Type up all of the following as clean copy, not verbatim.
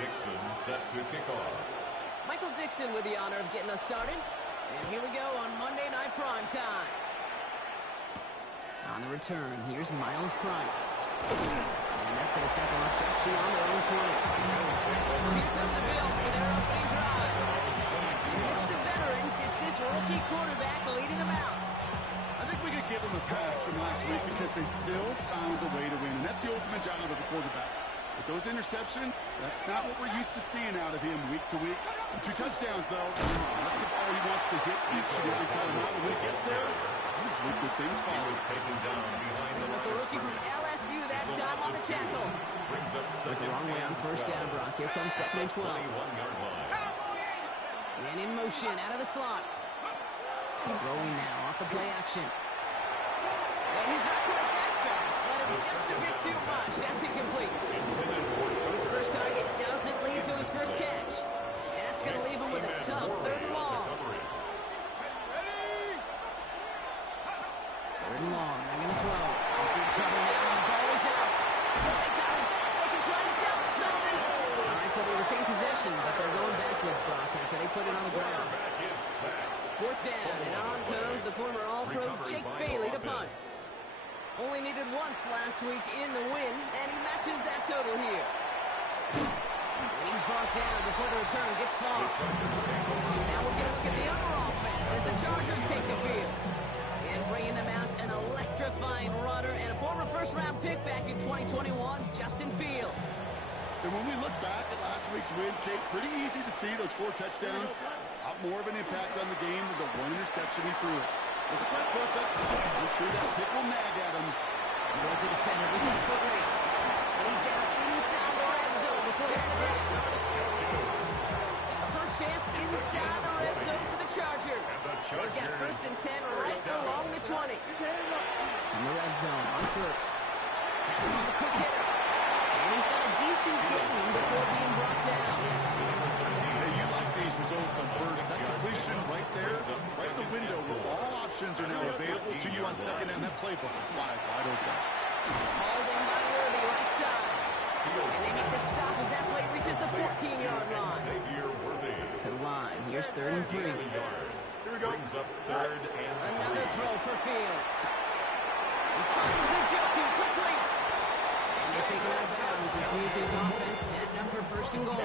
Dixon set to kick off. Michael Dixon with the honor of getting us started. And here we go on Monday Night Prime Time. On the return, here's Miles Price. And that's going to set them up just beyond their own 20. Here comes the Bills for their opening drive. And it's the veterans. It's this rookie quarterback leading them out. I think we could give them a pass from last week because they still found a way to win. And that's the ultimate job of a quarterback. With those interceptions, that's not what we're used to seeing out of him week to week. 2 touchdowns, though. That's the ball he wants to hit each and every time out. When he gets there, usually good things follow. He was taken down behind It was the rookie from LSU that time on the tackle. Brings up Went the wrong way on first down, Brock. Here comes 2nd and 12. 21-yard line. Man in motion, out of the slot. Throwing now off the play action. And he's not quite that fast. Let him just a bit too much. That's incomplete. His first target doesn't lead to his first catch. And that's going to leave him with a tough 3rd and long. 3rd and long. They're going to throw. Big trouble now. The ball is out. They got him. They can try and salvage something. All right, so they retain possession, but they're going backwards, Brock, after they put it on the ground. 4th down, and on comes the former All-Pro Jake Bailey to punt. Only needed once last week in the win, and he matches that total here. And he's brought down before the return gets far. Now we're going to look at the other offense as the Chargers take the field. And bringing them out, an electrifying runner and a former first-round pick back in 2021, Justin Fields. And when we look back at last week's win, Kate, pretty easy to see those 4 touchdowns. More of an impact on the game than the 1 interception he threw. Wasn't quite perfect. I'm sure that pick will nag at him. He wants to defend it with a foot race. But he's down inside the red zone before hitting the deck. First chance inside the red zone for the Chargers. They've got 1st and 10 right along the 20. In the red zone on first. Passing on the quick hitter. And he's got a decent gain before being brought down. You like these results on first. That completion right there, right in the window where all options are now available to you on 2nd and that playbook wide open. Hauled in by Worthy, right side. And they make the stop as that play reaches the 14-yard line. To the line. Here's 3rd and 3. Here we go. Brings up 3rd and 3. Another throw for Fields. He finds Njoku complete. And they take him out of bounds, which means his offense setting up for 1st and goal.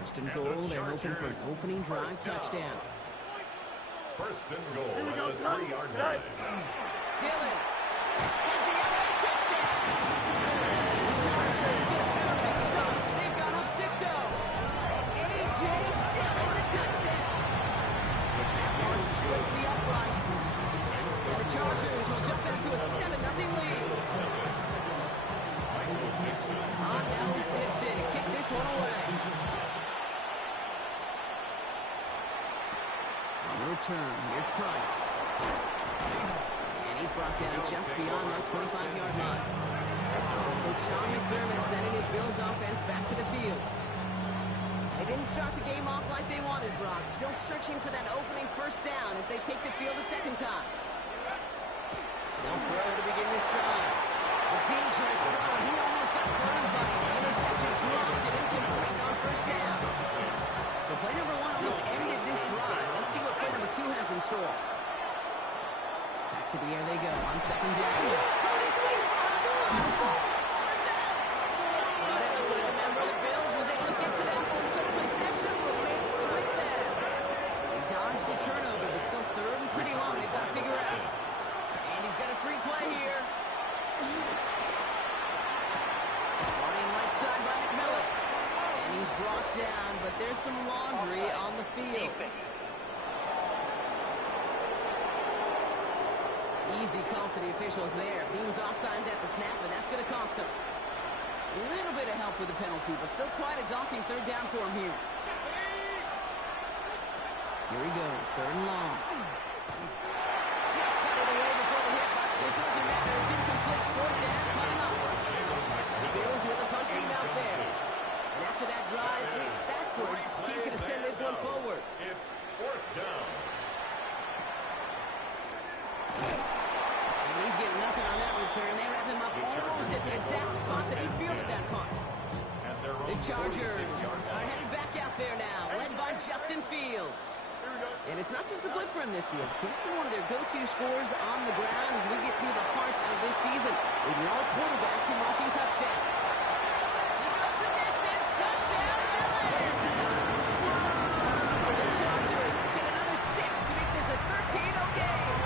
1st and goal, they're hoping for an opening drive touchdown. 1st and goal at the 3-yard line. Dillon has the LA touchdown. The Chargers get a perfect start. They've gone up 6-0. A.J. Dillon, the touchdown. That one splits the uprights. And the Chargers will jump into a 7-0 lead. On now is Dixon to kick this one away. On the return, here's Price. And he's brought down just beyond that 25-yard line. Coach Sean McDermott sending his Bills offense back to the field. They didn't start the game off like they wanted, Brock. Still searching for that opening 1st down as they take the field a 2nd time. They'll throw to begin this drive. A dangerous throw, and he almost got burned by it. The interception dropped and incomplete on 1st down. So play number 1 almost ended this drive. Let's see what play number 2 has in store. Back to the air they go on 2nd down. But every member of the Bills was able to get to that one, so possession remains with them. They dodged the turnover, but still 3rd and pretty long. They've got to figure out. And he's got a free play here. Running right side by McMillan. And he's brought down, but there's some laundry on the field. Easy call for the officials there. He was offsides at the snap, but that's going to cost him. A little bit of help with the penalty, but still quite a daunting 3rd down for him here. Here he goes, 3rd and long. Just got it away before the hit, but it doesn't matter. It's incomplete. 4th down coming up. The Bills with the punt team out there. And after that drive, backwards, he's going to send this one forward. It's 4th down. And he's getting nothing on that return. They wrap him up almost at the exact spot that he fielded that punt. They Chargers are headed back out there now, led by Justin Fields. And it's not just a blip for him this year. He's been one of their go-to scorers on the ground as we get through the heart of this season, leading all quarterbacks in rushing touchdowns. He goes the distance, touchdown, the Chargers get another 6 to make this a 13-0 game.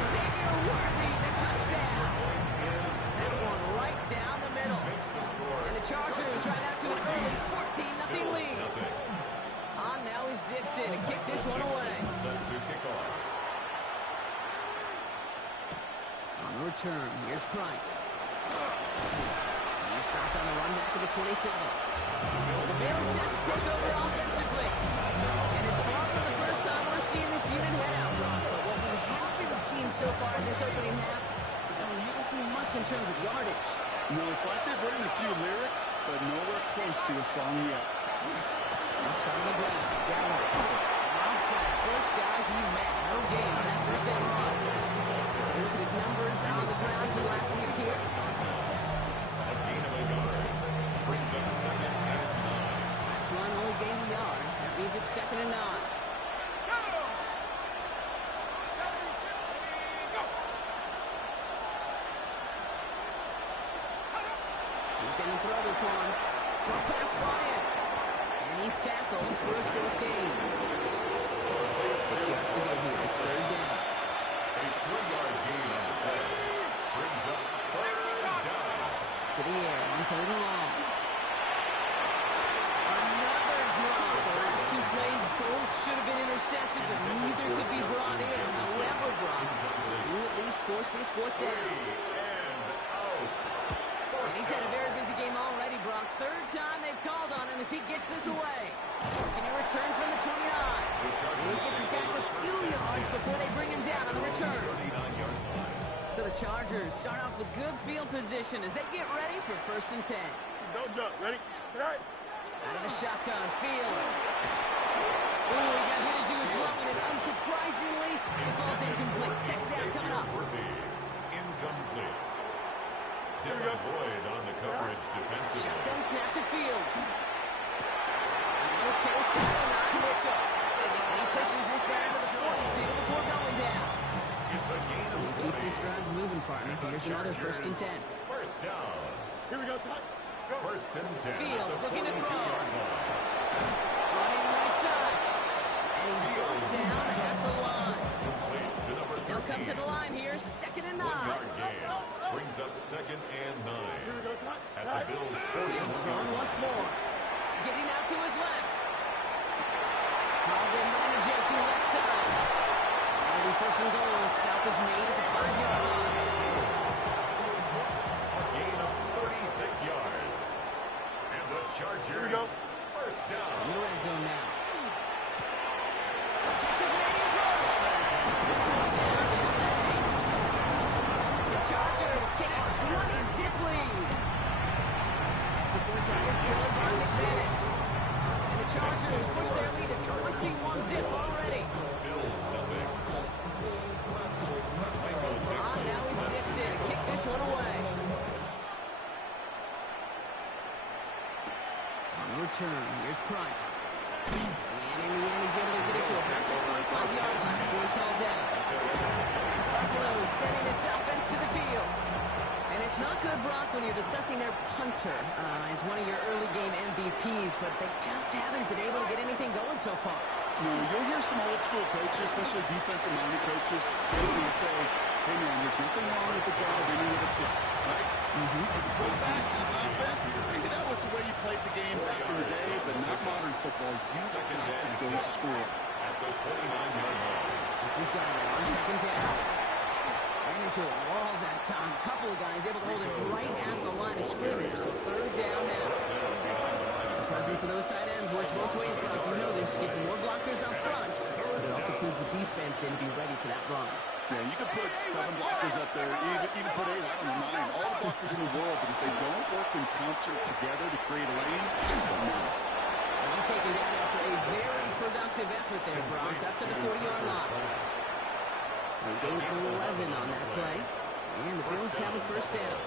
Xavier Worthy, the touchdown. That one right down the middle. And the Chargers right out to an early 14-0 lead. On now is Dixon to kick this one away. On the return, here's Price. He stopped on the run back at the 27. The Bills set to take over offensively. And it's far from the first time we're seeing this unit head out, Brock. But what we haven't seen so far in this opening half, we haven't seen much in terms of yardage. No, it's like they've written a few lyrics, but nowhere close to a song yet. Let's start on the ground. Gallup. Now flat. First guy he met. No gain on that first down run. Look at his numbers on the ground from last week here. A gain of a yard. Brings up 2nd and 9. Last run only gained a yard. That means it's 2nd and 9. He's going to throw this one. Short pass brought in. He's tackled for a 4th gain. 6 yards to go here. It's 3rd down. A 3-yard gain on the play. Brings up 3rd down. To the air on 3rd and long. Another drop. The last 2 plays both should have been intercepted, but neither could be brought in. However, Brock, they do at least force this 4th down. And he's had a very busy game already, Brock. 3rd time they've called on him as he gets this away. Can he return from the 29? He gets his guys a few yards before they bring him down on the return. So the Chargers start off with good field position as they get ready for 1st and 10. Don't jump. Ready? Tonight. Out of the shotgun, Fields. Ooh, he got hit as he was throwing it. Unsurprisingly, it falls incomplete. 2nd down coming up. Incomplete. Derek Boyd on the coverage defensively. Shotgun snap to Fields. Okay, it's not Mitchell. He pushes this down to the 42 before going down. It's a gain of 40. Keep this drive moving, partner. Here's another 1st and 10. First down. Here we go, son. Go. 1st and 10. Fields looking to throw. Running right side. And he's brought down at the line. to number 13. He'll come to the line here. 2nd and 9. 1-yard gain. Brings up 2nd and 9. Here we go, son. At the Bills' 40. Fields throwing once more. Getting out to his left. Alvin Manajaku left side. That'll be 1st and goal. Stop is made at the 5-yard line. A gain of 36 yards. And the Chargers, 1st down. In the red zone now. Catch is made in close. Touchdown, LA. The Chargers take a 20-zip lead. The point try is good by McManus. And the Chargers push their lead to 21-zip already. Bills nothing. On now is Dixon to kick this one away. On the return, here's Price. And in the end, he's able to get it to about the 45-yard line before he's hauled down. Buffalo sending its offense to the field. And it's not good, Brock, when you're discussing their punter as one of your early game MVPs, but they just haven't been able to get anything going so far. No, you'll hear some old school coaches, especially defensive-minded coaches, will say, hey, man, there's nothing wrong with the job of any of the play, right? As a quarterback, as offense, maybe that was the way you played the game back in the day, but not modern football. You've got to go score. At the 29-yard line. This is Darnold on 2nd down. Ran into a wall that time. A couple of guys able to hold it right at the line of scrimmage. So 3rd down now. The presence of those tight ends works both ways, Brock. You know this. Gets more blockers up front, but it also clues the defense in to be ready for that run. Yeah, you could put 7 blockers up there, even put 8, I don't know, 9, all the blockers in the world, but if they don't work in concert together to create a lane, well, he's taken down after a very productive effort there, Brock, up to the 40-yard line. They gained 11 on that play, and the Bills have a 1st down.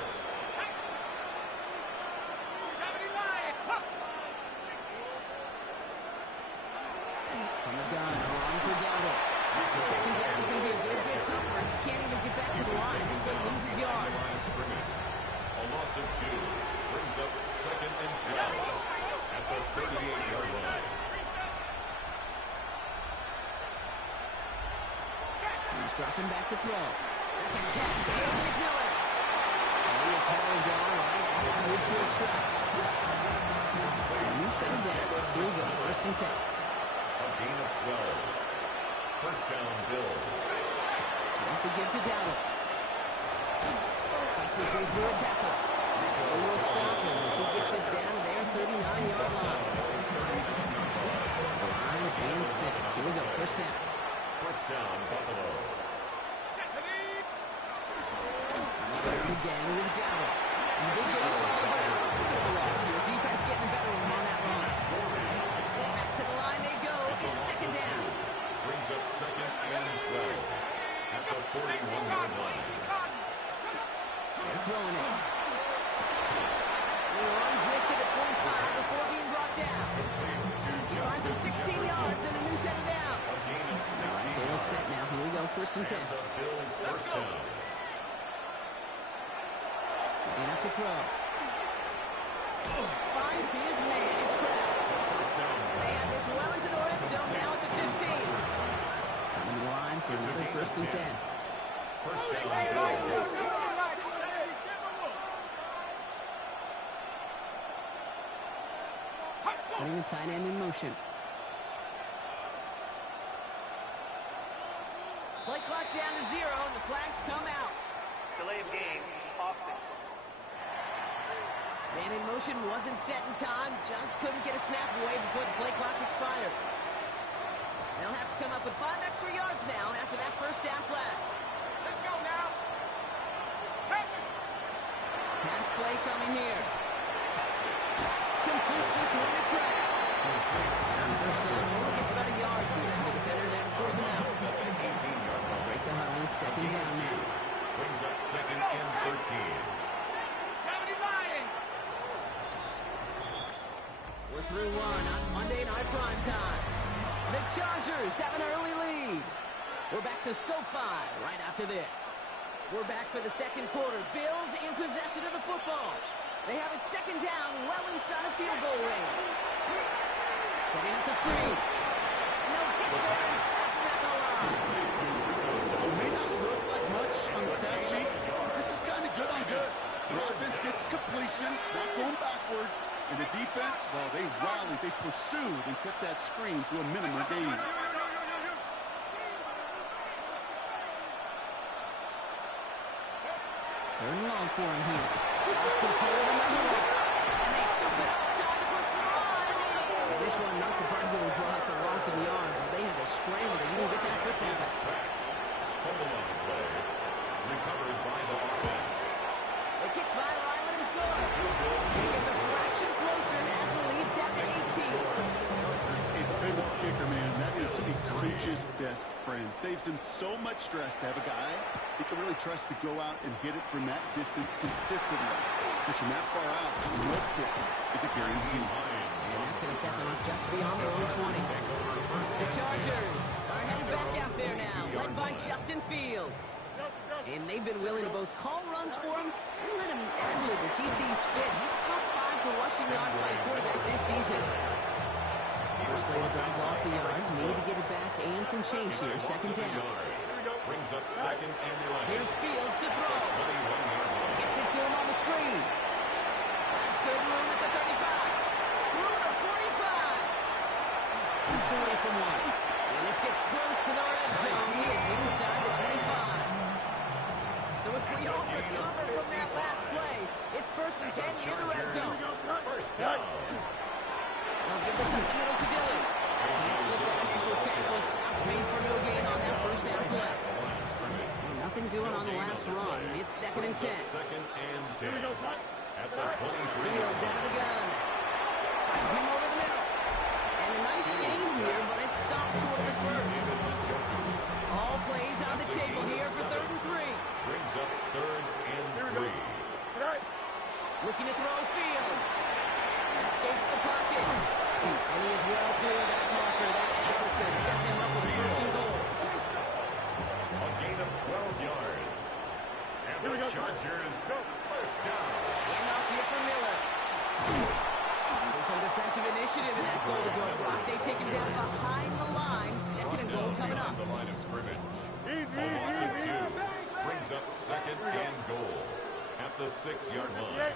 38-yard line. He's dropping back to throw. That's a catch. James McMillan. And he is held down right at his midfield strike. So a new set of downs. Here we go. First and 10. A gain of 12. First down, Bills. Here's the give to Dowdle. Fights his way through a tackle. And they will stop him as he gets this down to their 39-yard line. Line and set. Here we go. First down. First down, Buffalo. Again with Dowdle. And the big game on the ground. The loss here. Defense getting the better of him on that line. Back to the line they go. It's second down. Brings up second and 12 at the 41-yard line. They're throwing it. He runs this to the 25 before being brought down. He finds him 16 yards and a new set of downs. They look set now. Here we go. First and 10. The Bills' first down. Setting up to throw. Finds his man. It's Crowd. And they have this well into the red zone now at the 15. Coming to the line for another first and 10. First down, Bills. Putting the tight end in motion. Play clock down to 0 and the flags come out. Delay of game, offense. Man in motion wasn't set in time, just couldn't get a snap away before the play clock expired. They'll have to come up with 5 extra yards now after that first down flag. Let's go now. Pass play coming here. Completes this one to Crowd. First down, only gets about a yard here. The defender there to force him out. They'll break the huddle. It's second down now. Brings up second and 13. 79. We're through one on Monday Night Primetime. The Chargers have an early lead. We're back to SoFi right after this. We're back for the second quarter. Bills in possession of the football. They have it second down, well inside of field goal range. Setting up the screen. And they'll get there and stop him at the line. It may not look like much on the stat sheet, but this is kind of good on good. The offense gets completion, not going backwards, and the defense, well, they rallied, they pursued, and kept that screen to a minimum gain. Third and long for him here. Lost control of another one. And they scoop it up. Time to push for the line. And this one, not surprisingly, brought the loss of the yards as they had to scramble to even get that football back. Fumble on the play. Recovered by the offense. The kick by Ryland is good. He gets a fraction closer as the lead's down to 18. A good kicker, man. That is his coach's best friend. Saves him so much stress to have a guy he can really trust to go out and hit it from that distance consistently. Because from that far out, no kick is a guarantee. And that's going to set them up just beyond their own 20. The Chargers are headed back out there now, led by Justin Fields. And they've been willing to both call runs for him and let him ad-lib as he sees fit. He's top 5 for rushing yards by a quarterback this season. First play to drive loss of yards. Need to get it back and some change here. Second down. Brings up second and 11. Here's Fields to throw. Gets it to him on the screen. Has good room at the 35. Through the 45. Keeps away from one. When this gets close to the red zone, he is inside the 25. So it's we all recover from that last play. It's first and 10 near the red zone. First down. They'll give this up the middle to Dillon. Can't slip that initial tackle. Stops made for no gain on that first down play. Nothing doing on the last run. It's second and 10. Second and 10. At the 23. Fields out of the gun. Finds him over the middle. And a nice gain here, but it's stopped short of the first. All plays on the table here for third and 3. Brings up third and 3. Looking to throw Fields. Escapes the pocket. And he is well clear of that marker. That effort's going to set them up with a first and goal. A gain of 12 yards. And the Chargers go first down. And off here for Miller. So some defensive initiative. initiative in that goal to go, Brock. They take him down behind the line. Second and goal coming up. The line of scrimmage. A loss of 2 brings up second and goal at the 6-yard line.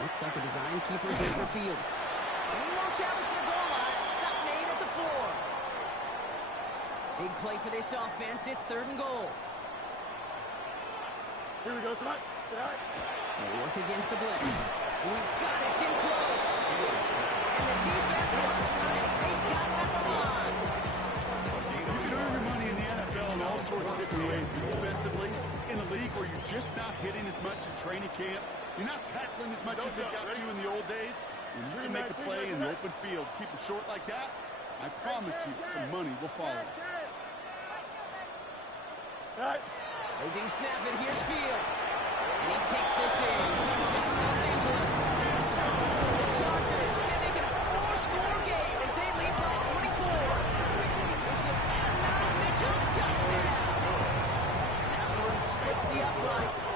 Looks like a design keeper here for Fields. And he won't challenge for the goal line. Stop made at the 4. Big play for this offense. It's third and goal. Here we go, son. They work against the blitz. He's got it. It's in close. And the defense was ready. They got it at the line. You can earn your money in the NFL in all sorts of different ways, but defensively, in a league where you're just not hitting as much in training camp, you're not tackling as much as they got to in the old days, when you can make a play in the open field, keep them short like that, I promise you some money will follow. They do snap it. Here's Fields. And he takes this in. Touchdown, Los Angeles. The Chargers can make it a 4-score game as they lead by 24. There's an Adnan Mitchell touchdown. Allen splits the uprights.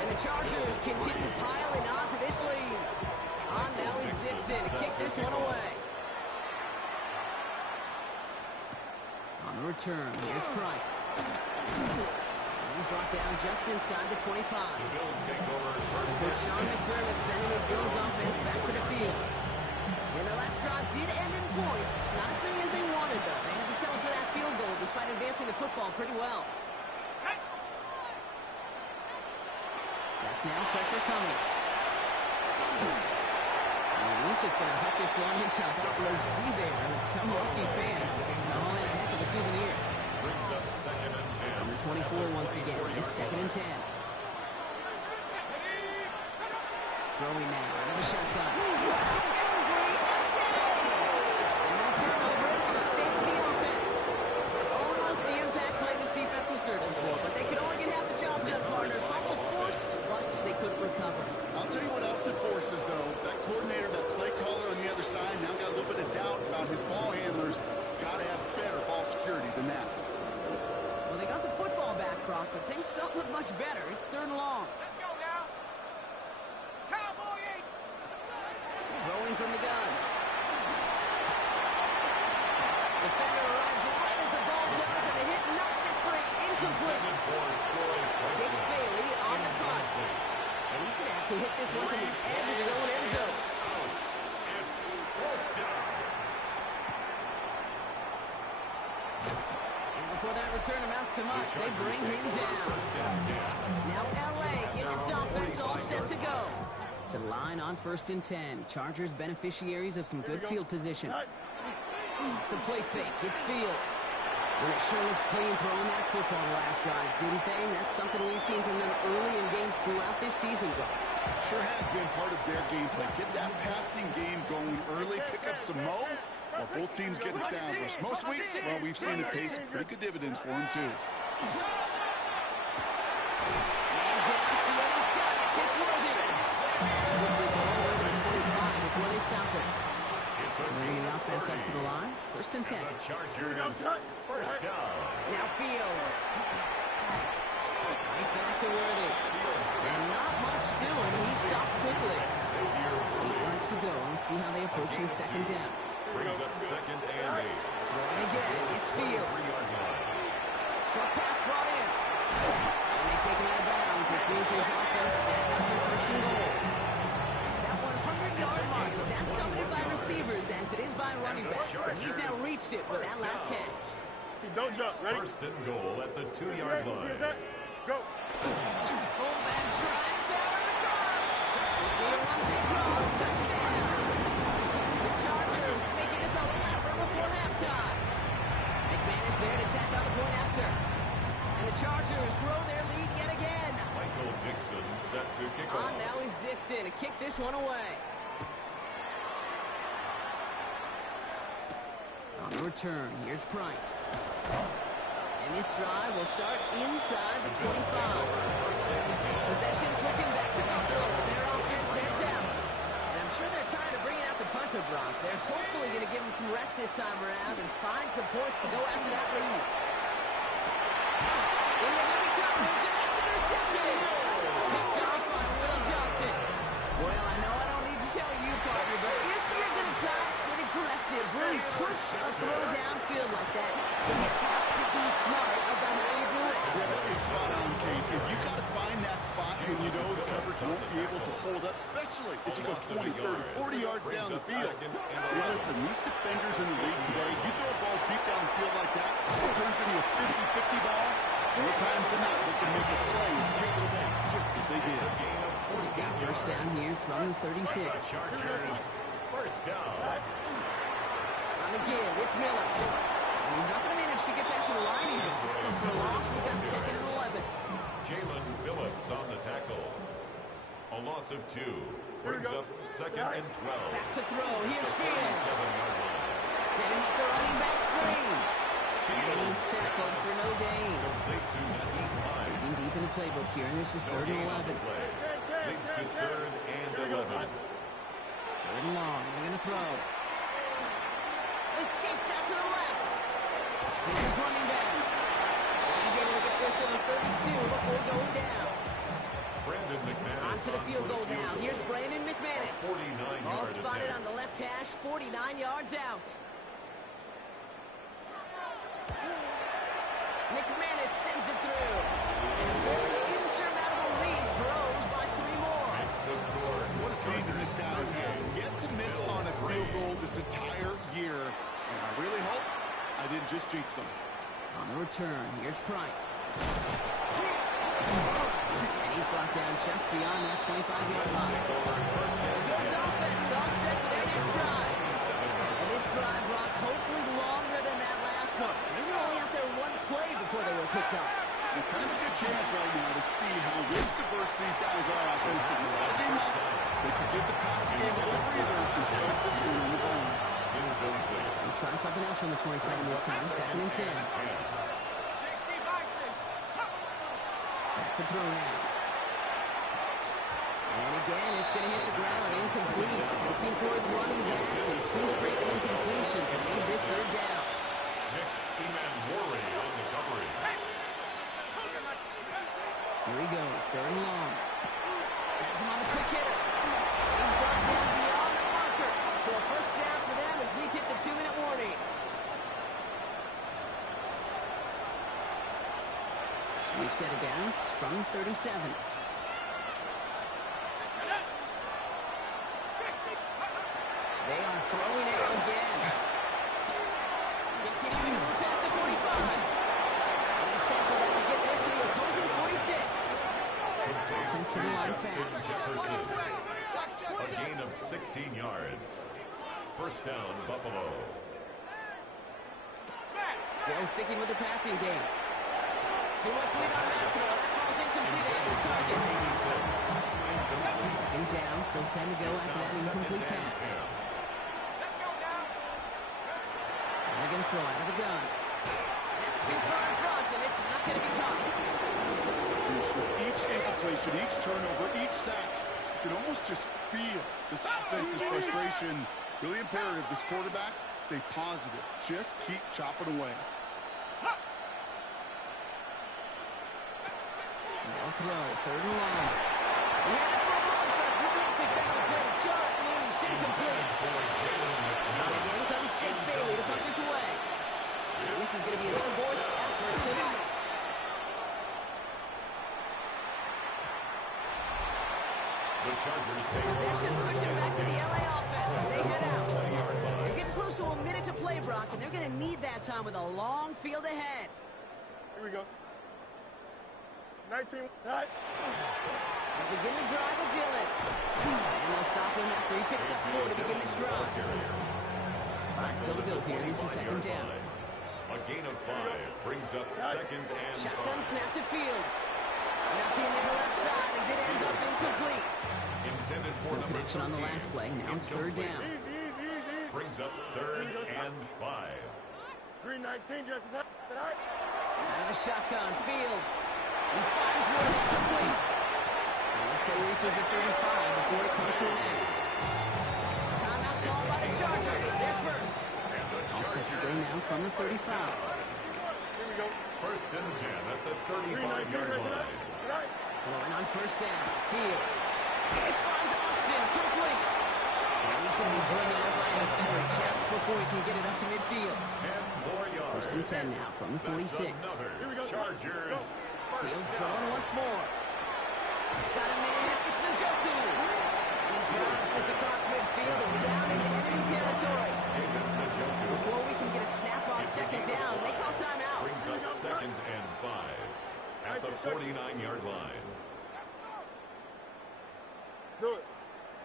And the Chargers continue piling onto this lead. On now is Dixon to kick this one away. On the return, here's Price. He's brought down just inside the 25. The Bills take over. Coach Sean McDermott sending his Bills offense back to the field. And their last drive did end in points. Not as many as they wanted, though. They had to settle for that field goal despite advancing the football pretty well. Back now, pressure coming. And he's just going to hook this one into about row C there. And some lucky fan. Oh, and a heck of a souvenir. Brings up second and 10. Number 24 once again. It's second and 10. Throwing now out of the shotgun. It's free again! And no turnover. It's going to stay with the offense. Almost the impact play this defense was searching for, but they could only get half the job done, partner. Fumble forced, but they couldn't recover. I'll tell you what else it forces, though. That coordinator, that play caller on the other side, now got a little bit of doubt about his ball handlers. Got to have better ball security than that. Well, they got the football back, Brock, but things don't look much better. It's third and long. Let's go now. Cowboy 8. Throwing from the gun. Defender arrives right as the ball does, and the hit knocks it free. Incomplete. Jake Bailey on the punt. And he's going to have to hit this one from the edge of his own end zone. It's fourth down. And before that return amounts to much, they bring him down. Now L.A. getting its offense all set to go. To the line on first and 10. Chargers beneficiaries of some good field position. The play fake. It's Fields. Well, it sure looks clean throwing that football the last drive, didn't they? And that's something we've seen from them early in games throughout this season, bro. Sure has been part of their game plan. Get that passing game going early, pick up some mo, while both teams get established. Most weeks, well, we've seen it pay some pretty good dividends for them, too. Man down, Fields got it. It's worthy. Puts this all the way to the 25 before they stop it. Bringing the offense up to the line. First and 10. The Chargers first down. Now Fields. Right back to Worthy. And not much doing. He stopped quickly. 8 runs to go. Let's see how they approach the second down. Brings up second and 8. And again, it's Fields. 3-yard line. Short pass brought in. And they take him out of bounds, which means his offense set up for first and goal. That 100-yard mark is as coveted by receivers as it is by running backs. And he's now reached it with that last catch. Don't jump. Ready? First and goal at the 2-yard line. Here's that. Go. Fullback trying to barrel it across. He runs it across. Touchdown. The Chargers making this a laugher before halftime. McManus there to tack on the point after. And the Chargers grow their lead yet again. Michael Dixon set to kick off. On now is Dixon to kick this one away. On the return, here's Price. And this drive will start inside the 25. Possession switching back to Buffalo as their offense heads out. And I'm sure they're tired of bringing out the punter, Brock. They're hopefully going to give him some rest this time around and find some points to go after that lead. In the heavy coverage, and that's intercepted. Picked off by Will Johnson. Well, I know I don't need up, especially as you go 20, 30, 40 yards down the field. Hey, listen, these defenders in the league today, you throw a ball deep down the field like that, it turns into a 50-50 ball. More times than not, they can make a play and take it away, just as they did. He's got first down here from the 36. Chargers, first down. On the give, it's Miller. And he's not going to manage to get back to the line even. Tackle for a loss. We've got second and 11. Jalen Phillips on the tackle. A loss of 2. Brings up second and 12. Back to throw. Here's Fields. 7-yard line. Setting up the running back screen. And he's tackled for no gain. Complete to Naheem Hines. Digging deep in the playbook here, and this is No third and gain on the 11. play. Leads to third and 11. Third and long. They're going to throw. Escapes out to the left. This is running back. He's able to get this to the 32 before going down. Brandon McManus On for the field goal now. Here's Brandon McManus. 49-yard Ball spotted attempt. on the left hash, 49 yards out. McManus sends it through. And a very insurmountable lead grows by 3 more. Makes the score. What a season this guy has had. Yet to miss on a field goal this entire year. And I really hope I didn't just jinx him. On the return, here's Price. And he's brought down just beyond that 25-yard line. Bills offense all set for their next drive. And this drive, Brock, hopefully longer than that last one. They were only out there 1 play before they were picked up. And kind of a good chance right now to see how risk-averse these guys are offensively. Had they not, they could get the passing game a little breather and start this one on the ground. They'll try something else from the 27 this time, second and 10. 60 by 6. Back to throw now. And again, it's going to hit the ground, incomplete. Looking for his running back, and 2 straight incompletions have made this third down. Nick Emanwari on the coverage. Here he goes, third and long. Has him on the quick hitter. He's brought down beyond the marker. So a first down for them as we hit the 2-minute warning. We've set a bounce from 37. They are throwing it again. Continuing to move past the 45. And he's tackled after getting this to the opposing 46. Offensive line fast. A gain of 16 yards. First down, Buffalo. Still sticking with the passing game. Too much lead on that throw. That throw is incomplete at his target. Second down, still 10 to go after that incomplete pass. And they're going to throw out of the gun. That's too far in front, and it's not going to be caught. With each incompletion, each turnover, each sack, you can almost just feel this offense's frustration. Really imperative, this quarterback, stay positive. Just keep chopping away. They'll throw, third and long. And for a moment, but a great defensive play to jar it loose, incomplete. And again comes Jake Bailey to put this away. And this is going to be his 4th effort tonight. The Chargers take Possession switching back to the LA offense as they head out. They're getting close to a minute to play, Brock, and they're going to need that time with a long field ahead. Here we go. 19. Right. They begin the drive with Dillon. And they'll stop him after he picks up 4 to begin this drive. 5 still to go here. This is second down. a gain of 5 brings up second and 5. Shotgun snap to Fields. Nothing there to left side as it ends up incomplete. Intended for No connection on the last play. Now it's third down. Brings up third and 5. Green 19, just as said I. Out of the shotgun, Fields. He finds one incomplete. And this play reaches the 35 before it comes to an end. Timeout called by the Chargers. They're first. All set to go now from the 35. Here we go. First and 10 at the Green 19, 35-yard just as line. I. Throwing on first down. Fields. This finds Austin. Complete. And he's going to be driven out by a defender just before he can get it up to midfield. 10 more yards. First and 10 now from the 46. That's another Chargers. Fields throwing once more. Got a man. It's Njoku.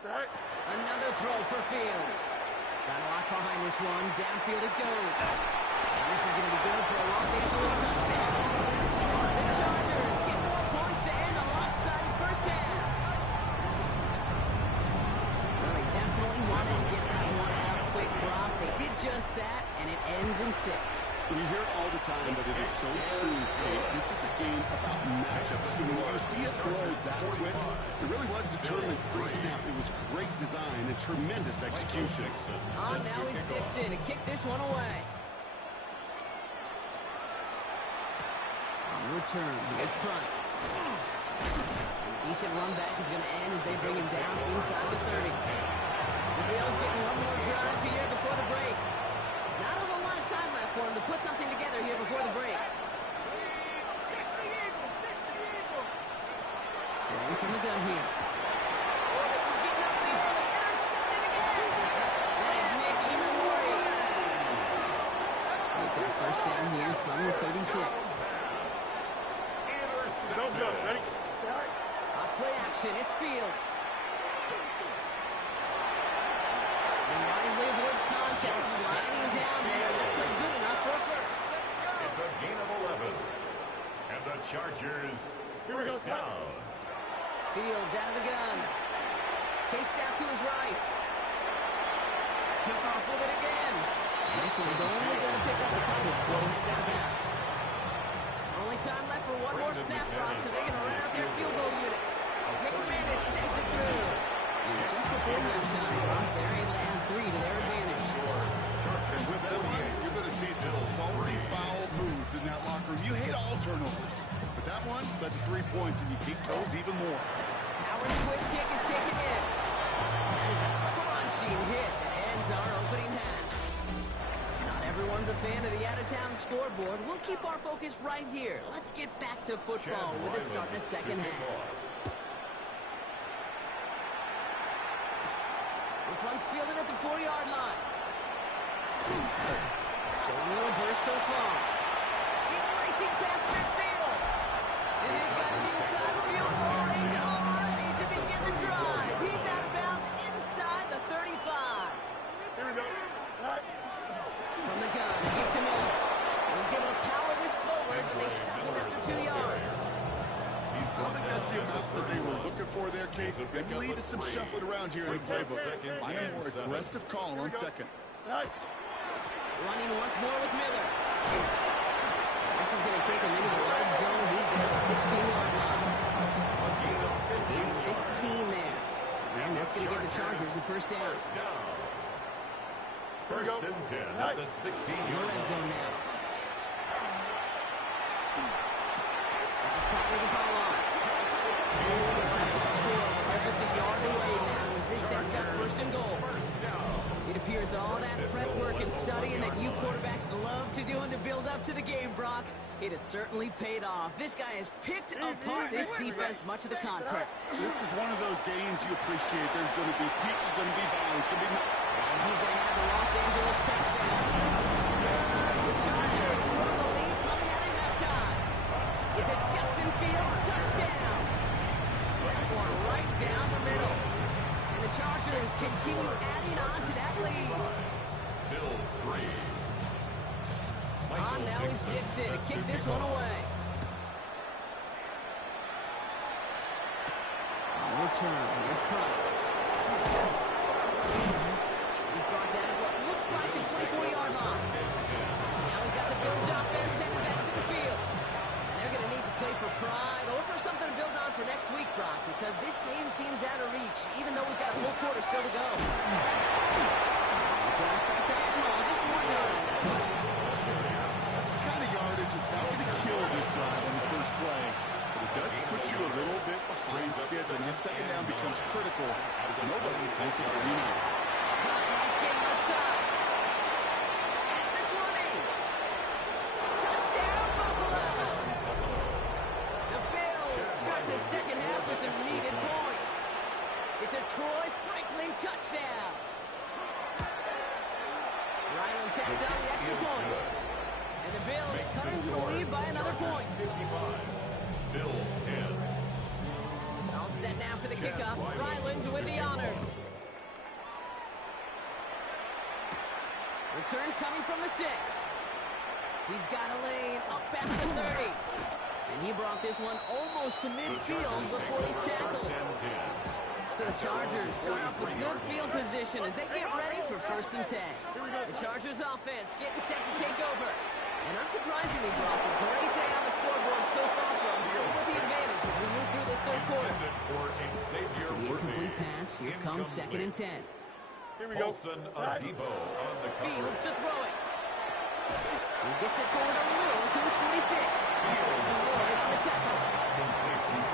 Said hi. Another throw for Fields. Got a lot behind this one. Downfield it goes. And this is going to be good for a Los Angeles touchdown. The Chargers get more points to end a lopsided first half. Well, they definitely wanted to get that one out quick, Brock. They did just that, and it ends in 6. We hear it all the time, but it is so true. Hey, this is a game about matchups. When you see it throw that quick, it really was determined pre-snap. It was great design and tremendous execution. On now is Dixon to kick this one away. On the return, here's Price. Decent run back is going to end as they bring him down inside the 30. The Bills getting one more drive here before the break. Not a whole lot of time left for him to put something together here before the break. Throwing from the gun here. Oh, this is getting up the early. Intercepted again. That is Nick Imamori. They got first down here from the 36. Don't jump. Ready? Say hi. Off play action. It's Fields. And wisely avoids contact. Sliding down there. That played good enough for a first. It's a gain of 11. And the Chargers first down. Fields out of the gun. Chased out to his right. Took off with it again. And this one's only going to pick up the coverage before he heads out of bounds. Only time left for one more snap, Rob, so they're going to run out their field goal unit. McManus sends it through. And just before halftime, Rob, they're able to add 3 to their advantage. And with that one, you're going to see some salty, foul moods in that locker room. You hate all turnovers. But that one led to 3 points, and you hate those even more. Howard's quick kick is taken in. That is a crunching hit that ends our opening half. Not everyone's a fan of the out-of-town scoreboard. We'll keep our focus right here. Let's get back to football with a start in the second half. This one's fielded at the 4-yard line. Showing a little burst so far. He's racing past midfield. And they've got him inside field goal range already to begin the drive. He's out of bounds inside the 35. Here we go. Hi. From the gun, kick to Miller. He's able to power this forward, but they stop him after 2 yards. I don't think that's the amount that they were looking for there, Kate. Maybe lead to some shuffling around here in the playbook. Find a more aggressive call on second. Hi. Running once more with Miller. This is going to take him into the red zone. He's down at the 16-yard line. Gain of 15 there. And that's going to give the Chargers the first down. First and 10 at the 16-yard red zone line. now. This is caught with the pylon. He's not going to score. They're just a yard away now as this sets up first and goal. It appears all that prep work and studying that you quarterbacks love to do in the build-up to the game, Brock, it has certainly paid off. This guy has picked apart this defense much of the contest. This is one of those games you appreciate. There's going to be peaks, there's going to be valleys, going to be... And he's going to have the Los Angeles touchdown. The Chargers grow the lead coming out of halftime. It's a Justin Fields touchdown. That one right down the middle. And the Chargers continue adding on to that lead. Bills 3. On now is Dixon to kick this one away. On the return, here's Price. He's brought down at what looks like the 24-yard line. Now we've got the Bills offense heading back to the field. And they're going to need to play for pride or for something to build on for next week, Brock, because this game seems out of reach, even though we've got a full quarter still to go. Drive starts out small, just 1 yard. That's the kind of yardage that's not going to kill this drive on the first play. But it does put you a little bit behind schedule. And this second down becomes critical as nobody wants it to be now. Nice game left side. At the 20. Touchdown, Buffalo. The Bills start the second half with some needed points. It's a Troy Franklin touchdown. Ryland tacks out the extra point. And the Bills cut into the lead by another point. Bills 10. All set now for the kickoff. Ryland with the honors. Return coming from the 6. He's got a lane up past the 30. And he brought this one almost to midfield before he's tackled. So the Chargers start off with good field position as they get ready for 1st and 10. The Chargers offense getting set to take over. And unsurprisingly, Brock, a great day on the scoreboard so far from has it with the advantage as we move through this 3rd quarter. To the incomplete pass, here comes 2nd and 10. Here we go. Fields to throw it. He gets it forward over the middle to his 46. Floyd on the tackle.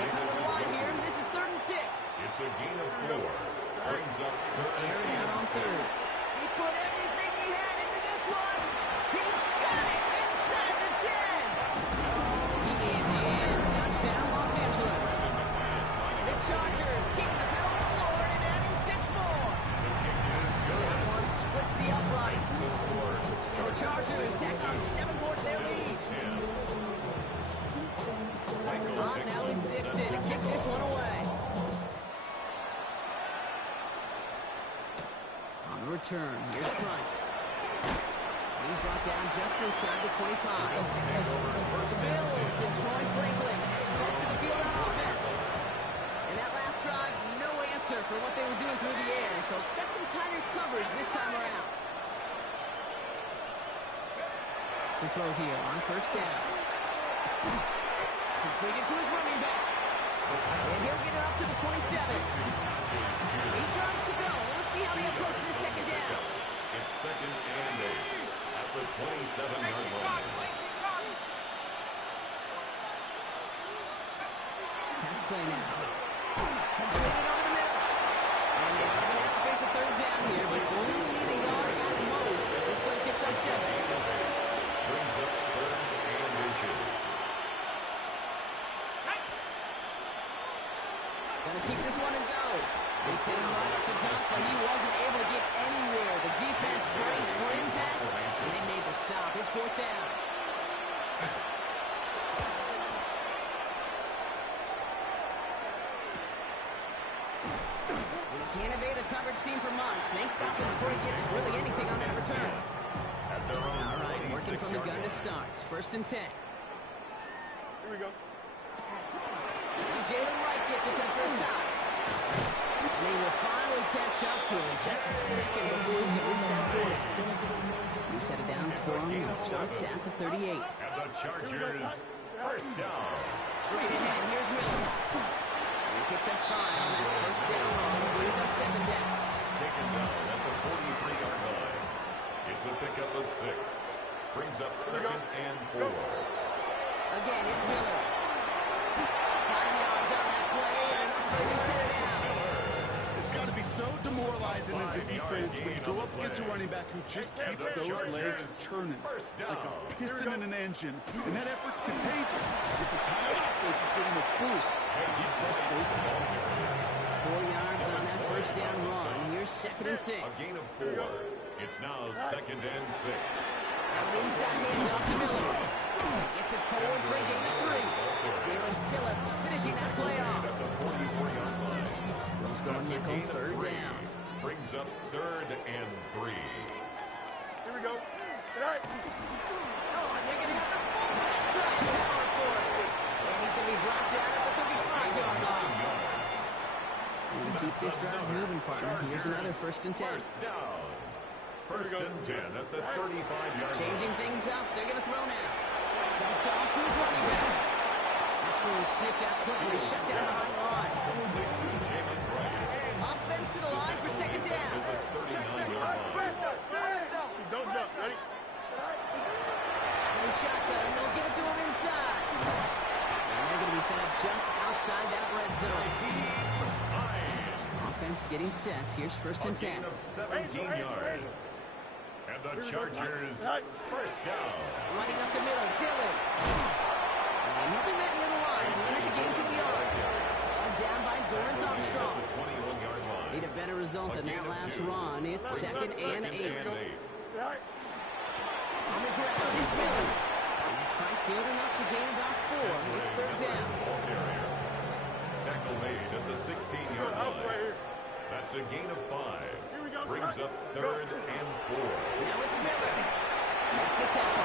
They come to the line here. This is 3rd and 6. It's a gain of 4. Brings up 3rd Aaron and on 6. 3rd. He put everything he had into this one. He's got it inside the 10. He is in. Touchdown, Los Angeles. The Chargers keeping the pedal forward and adding 6 more. That one splits the uprights. And the Chargers tack on 7 more to their lead. Now is Dixon to kick this one away. On the return, here's Price. And he's brought down just inside the 25. The Bills and Troy Franklin headed back to the field on offense. And that last drive, no answer for what they were doing through the air, so expect some tighter coverage this time around. To throw here on 1st down. Completed to his running back. And he'll get it up to the 27. 8 yards to go. Let's see how they approach the 2nd down. It's 2nd and 8 at the 27-yard line. Pass play now. Completed over the middle. And they are going to have to face a 3rd down here, but only need a yard at most as this play picks up 7. Brings up 3rd and inches. Gonna keep this one and go. They sent him right up to cuff, but he wasn't able to get anywhere. The defense braced for impact, and they made the stop. It's 4th down. When he can't evade the coverage team for much, they stop him before he gets really anything on that return. All right, working from the gun to start. 1st and 10. Here we go. Jalen Wright gets it for the first time. And they will finally catch up to him just a second before he can reach that 40. New set of downs for him and starts at the 38. And the Chargers, 1st down. Straight ahead, here's Miller. He picks up 5 on that 1st down run. Brings up 2nd down. Taken down at the 43-yard line. It's a pickup of 6. Brings up 2nd and 4. Again, it's Miller. 5 yards on that play, and enough for him to set it out. It's got to be so demoralizing as a defense when you go up against a running back who just keeps those legs churning like a piston in an engine, and that effort's contagious. It's a time offense is getting a boost. He pressed those targets. 4 yards on that 1st down run. Here's 2nd and 6. A gain of 4. It's now 2nd and 6. An inside hand off to Miller. Gets it forward for a gain of 3. Jalen Phillips finishing that play off. At the 44-yard line. Bills going nickel, 3rd down. Brings up 3rd and 3. Here we go. Tonight. Oh, and they're going to have a fullback trying to power for it. And he's going to be brought down at the 35-yard line. And keep this drive moving, partner. Here's another 1st and 10. 1st down. 1st and 10 at the 35-yard line. Changing things up. They're going to throw now. Dumped off to his running back. That's going to be sniffed out quickly. Shut down behind the line. Offense to the line for 2nd down. Don't jump. Ready? And the shotgun. They'll give it to him inside. And they're going to be set up just outside that red zone. Offense getting set. Here's 1st and 10. Of 17 yards. And the Chargers, 1st down. Running up the middle, Dillon. And he'll be met near the lines, limit the game to a yard. And down by Dorrance Armstrong. The 21-yard line. Need a better result than that last run. It's 2nd and 8. On the ground, it's Miller. He's Frank good enough to gain about 4. It's 3rd down. Tackle made at the 16-yard It's a gain of 5. Here we go, Brings son. up 3rd and 4. Now it's Miller. Makes the tackle.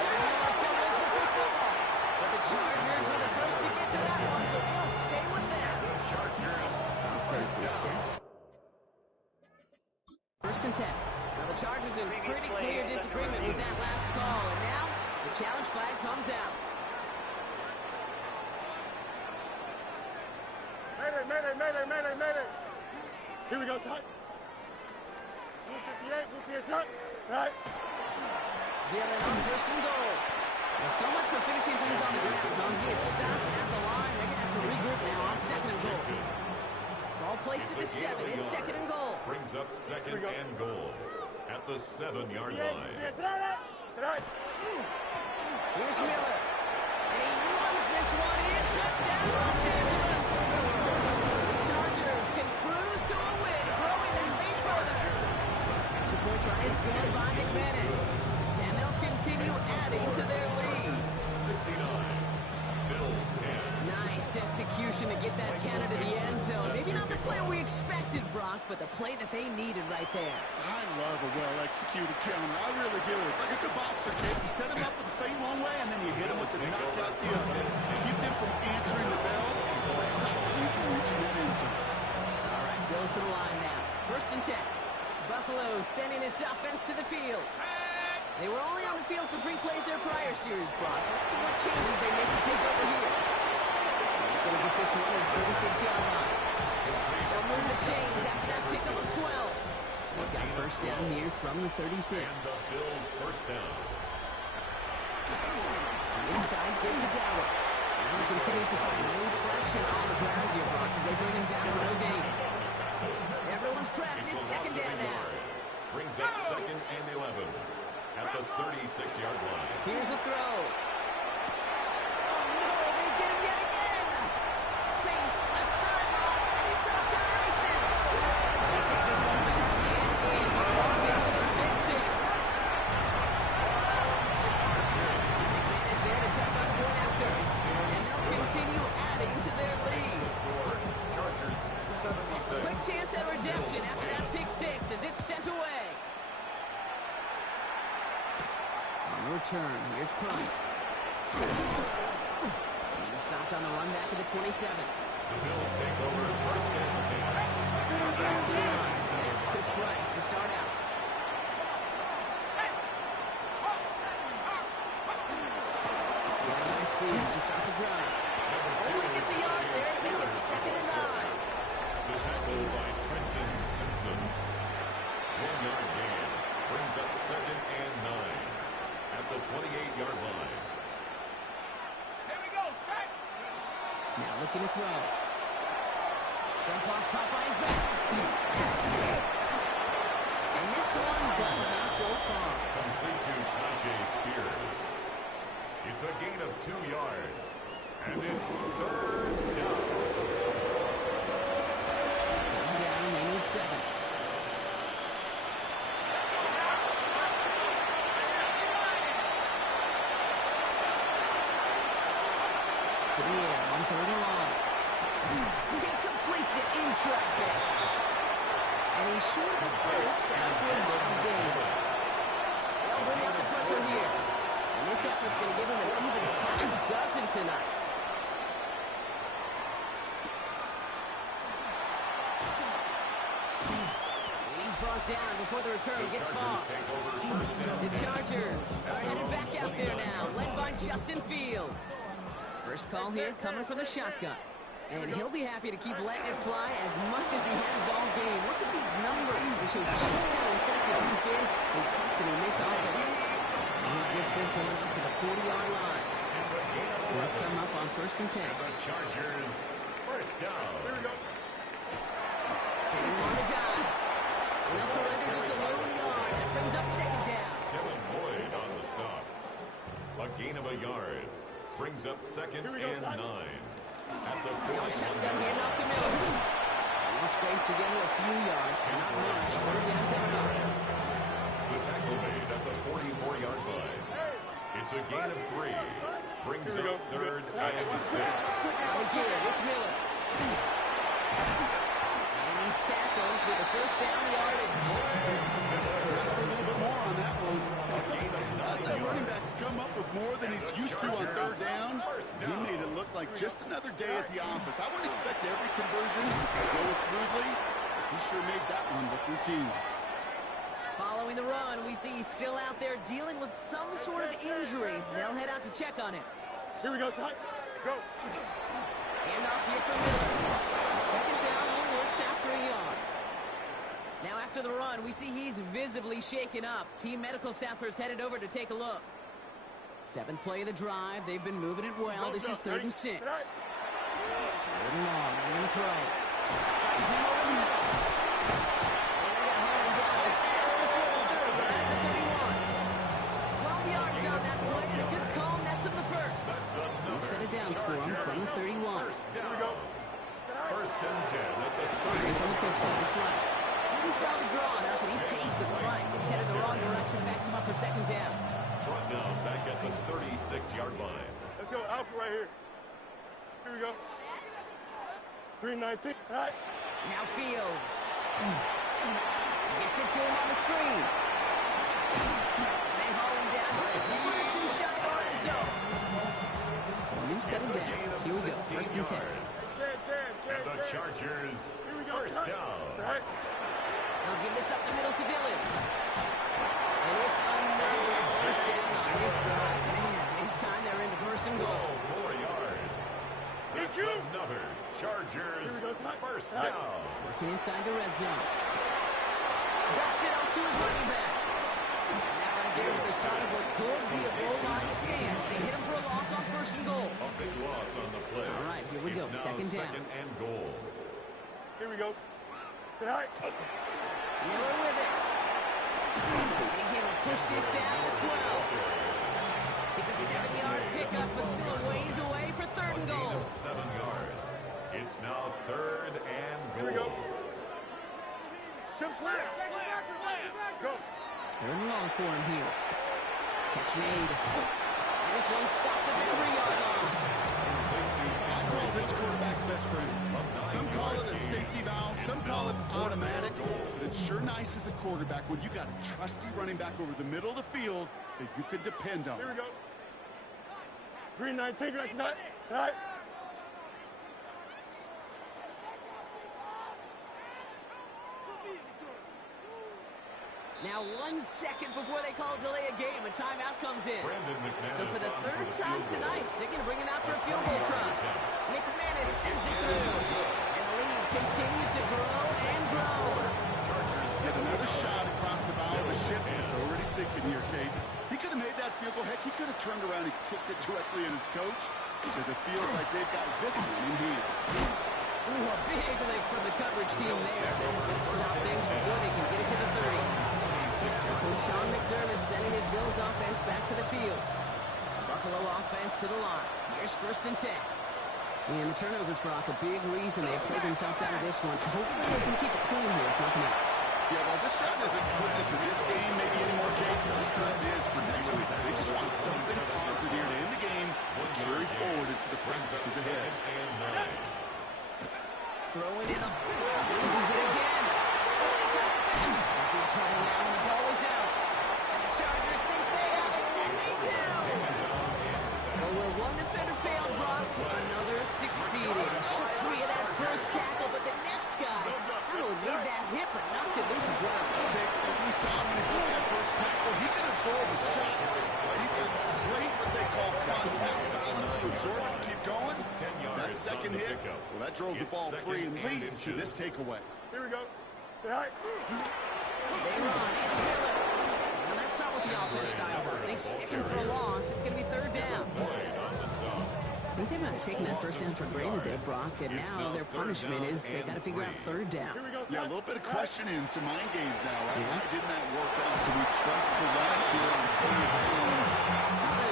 And Miller fumbles the football. But the Chargers were the first to get to that one, so we'll stay with them. The Chargers. Offensive sets. 1st and 10. Now the Chargers in pretty clear disagreement with that last call, and now the challenge flag comes out. Mayday, mayday, mayday, mayday, mayday. Here we go, son. Blue 58, blue 58, son. Right. Dylan on 1st and goal. Well, so much for finishing things on the ground, huh? He is stopped at the line. They're going to have to regroup now on 2nd and goal. Ball placed at the 7. It's 2nd and goal. Brings up 2nd and goal at the 7-yard line. Tonight. Here's Miller. And he runs this one in. Touchdown, Los Angeles. The Chargers can cruise to a win, growing that lead further. Extra point try is good by McManus. And they'll continue adding to their lead. 69. Bills 10. Nice execution to get that counter to the end zone. Maybe not the play we expected, Brock, but the play that they needed right there. I love a well-executed counter. I really do. It's like a good boxer, kid. You set him up with a feint one way, and then you hit him with a knockout the other. Keep them from answering the bell, and stop you from reaching the end zone. All right, goes to the line now. 1st and 10. Buffalo sending its offense to the field. They were only on the field for 3 plays their prior series, Brock. Let's see what changes they make to take over here. He's going to get this one at 36-yard line. They'll move the chains after that pickup of 12. They've got 1st down here from the 36. And the Bills 1st down. Inside, get to Dowell. Now he continues to find no traction on the ground here, Brock, as they bring him down for no gain. Everyone's prepped. It's 2nd down now. Brings up 2nd and 11 at the 36-yard line. Here's the throw. Oh, no, they get him yet again. Space, left sideline, and he's off to the races. He takes this one back and in. Los Angeles Big 6. McMahon is there to tack on the point after. And they'll continue adding to their lead. Score, Chargers 76. Quick chance at redemption after that pick 6 as it's sent away. On return, here's Price. He's stopped on the run back of the 27. The Bills take over 1st and 10. Trips right to start out. Nice squeeze to start the drive. Only gets a yard there to make it 2nd and 9. The tackle by Trenton Simpson. 1-yard gain. Brings up 2nd and 9 at the 28-yard line. Here we go, set. Now looking to throw. Jump off, caught by his back. And this one does not go far. Complete to Tajay Spears. It's a gain of 2 yards. And it's 3rd down. One down, they need 7. To the air, on 3rd and long. He completes it in traffic. And he's short of 1st after a long game. They'll bring out the punter here. And this effort's going to give him an even half dozen tonight. And he's brought down before the return gets far. Take over 1st and 10. The Chargers are headed back out there now, led by Justin Fields. First call here coming from the shotgun. And he'll be happy to keep letting it fly as much as he has all game. Look at these numbers. They show just how effective he's been in catching a miss offense. And he gets this one up to the 40-yard line. It's a gain of They'll 11. come up on 1st and 10. The Chargers 1st down. Here we go. Sitting on the dive. And they'll surrender just a lone yard. That brings up 2nd down. Kevin Boyd on the stop. A gain of a yard. Brings up 2nd and 9 at the Now a 41. shotgun handoff to Miller. And they'll scrape together a few yards, but not much. 3rd down coming up. The tackle made at the 44-yard line. It's a gain of 3. Brings up 3rd and 6. Now again, it's Miller. And he's tackled the first down yardage. Ask for a little bit more on that one. That's that running back to come up with more than he's used to on third down. He made it look like just another day at the office. I wouldn't expect every conversion to go smoothly. He sure made that one look routine. Following the run, we see he's still out there dealing with some sort of injury. They'll head out to check on him. Here we go, son. Go. Hand off here for Miller. Second down only works out for a yard. Now after the run, we see he's visibly shaken up. Team medical staffers headed over to take a look. Seventh play of the drive. They've been moving it well. This is 3rd and 6. Third and long. They're going to throw. Finds him over the middle. And they got home down. It's still before the 30, right at the 31. 12 yards on that play, and a good call nets him the first. We've set it down for him from the 31. Here we go. First and 10 at the 30. From the pistol, it's right. He saw the draw enough, and he pays the price. He's headed the wrong direction, backs him up for second down. Brought down back at the 36-yard line. Let's go, Alpha right here. Here we go. 3-19. All right. Now Fields. Gets it to him on the screen. They haul him down just a few too shy of the red zone. So a new set of downs. Here we go, first and 10. And the Chargers, first down. Right. They'll give this up the middle to Dillon. And it's another first down on this drive. Man, this time they're into first and goal. 4 yards. That's another Chargers first down. Working inside the red zone. Ducks it off to his running back. And that right there is the start of what could be a goal line stand. They hit him for a loss on first and goal. A big loss on the play. All right, here we go. It's now Second down. Second and goal. Here we go. All right. Miller with it. He's able to push this down to 12. It's a 7-yard pickup, but still a ways away for third and goal. 7 yards. It's now 3rd and Here we go. goal. Chip slam. Go. Third and long for him here. Catch made. And this one stopped at the 3-yard line. I call this quarterback's best friend. Some call it a safety valve, some call it automatic, but it's sure nice as a quarterback when you got a trusty running back over the middle of the field that you can depend on. Here we go. 3-19. All right. Now 1 second before they call delay a game, a timeout comes in. So for the third time tonight, they're going to bring him out for a field goal try. McManus sends it through. And the lead continues to grow and grow. Get another shot across the bow of the ship, and it's already sinking here, Kate. He could have made that field goal. Heck, he could have turned around and kicked it directly at his coach because it feels like they've got this one in hand. Ooh, a big lick from the coverage team there. That is going to stop things before they can get it to the 30. Coach Sean McDermott sending his Bills offense back to the field. Buffalo offense to the line. Here's first and 10. And the turnovers, Brock, a big reason they played themselves out of this one. Hopefully they can keep it clean here, if nothing else. Yeah, well, this drive isn't pertinent to this game maybe anymore, Kate. This drive is for next week. They just want something positive here to end the game and carry forward into the practices ahead. Throwing in the... Loses it again. Big trouble now when the ball is out. And the Chargers think they have it, and they do. Well, where one defender failed, Brock, another succeeded. He shook free of that first tackle, but the next guy not only made that hit, but knocked it loose as well. As we saw when he put that first tackle, he can absorb a shot. He's got great what they call contact balance to absorb it and keep going. That second hit, well, that drove the ball free and leads to this takeaway. Here we go. All right. They run. It's Miller. Now that's not what the offense style was. They stick him for a loss. It's going to be third down. I think they might have taken that first down for granted there, Brock, and now their punishment is they've got to figure out third down. Yeah, a little bit of questioning and some mind games now. Right? Why didn't that work out? Do we trust to run it here on third down? Not a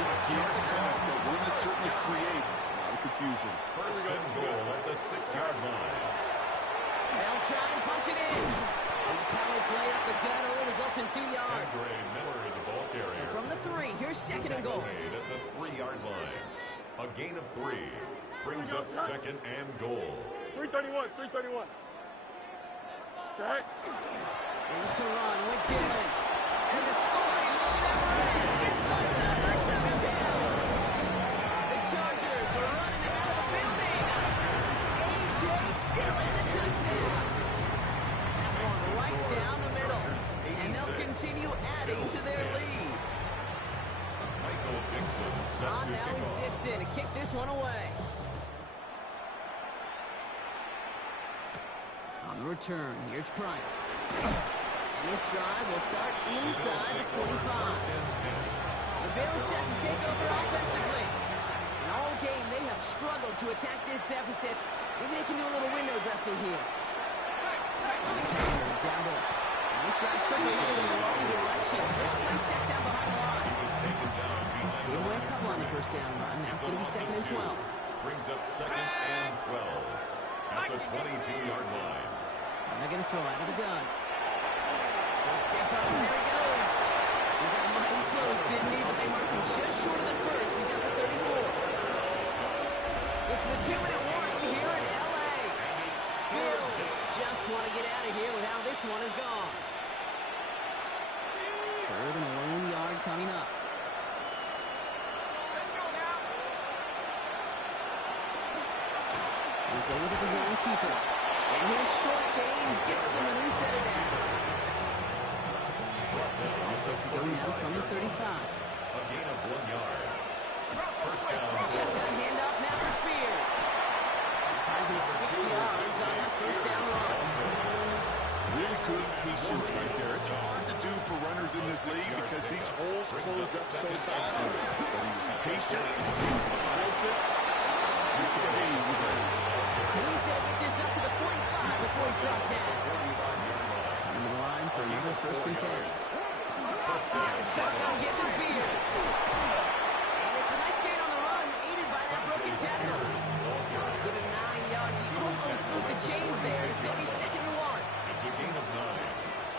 gigantic call, but one that certainly creates a lot of confusion. First and goal at the 6-yard line. They'll try and punch it in. And the power play up the gut only results in 2 yards. Miller, the ball carrier. So from the 3, here's second and goal. Made at the 3-yard line. A gain of 3 brings up second and goal. 331. Check. They look to run with Dillon. And the scoring will never end. It's another touchdown. The Chargers are running them out of the building. A.J. Dillon, the touchdown. That one right down the middle. And they'll continue adding to their lead. Michael Dixon set to Now kick is off. Dixon to kick this one away. On the return, here's Price. And this drive will start inside the 25. The Bills set to take over offensively. And all game, they have struggled to attack this deficit. Maybe they can do a little window dressing here. Down low. And this drive's quickly headed in the wrong direction. There's Price set down behind the line. He was taken down behind They the went line. couple on the first down run. Now it's going to be second and 12. Brings up second and 12 at the 22-yard line. And they're going to throw out of the gun. He'll step up, and there he goes. He got mighty close, didn't he? But they marked him just short of the first. He's at the 34. It's the 2-minute warning here in L.A. Bills just want to get out of here with how this one has gone. Third and a lone yard coming up. Let's go now. He's over to the zone keeper. And his short game gets them a new set of downs. All set to go now from the 35. A gain of 1 yard. First down. Shotgun handoff now for Spears. He finds him 6 yards on that first down run. Really good patience right there. It's hard to do for runners in this league because these holes close up so fast. But he was patient, he was explosive. He's going He's going to get this up to the 45 before he's brought down. Coming to the line for another first and 10. Now the shotgun give to Spears. And it's a nice gain on the run, aided by that broken tackle. Give him 9 yards. He almost moved the chains there. It's going to be second and 1. It's a gain of 9.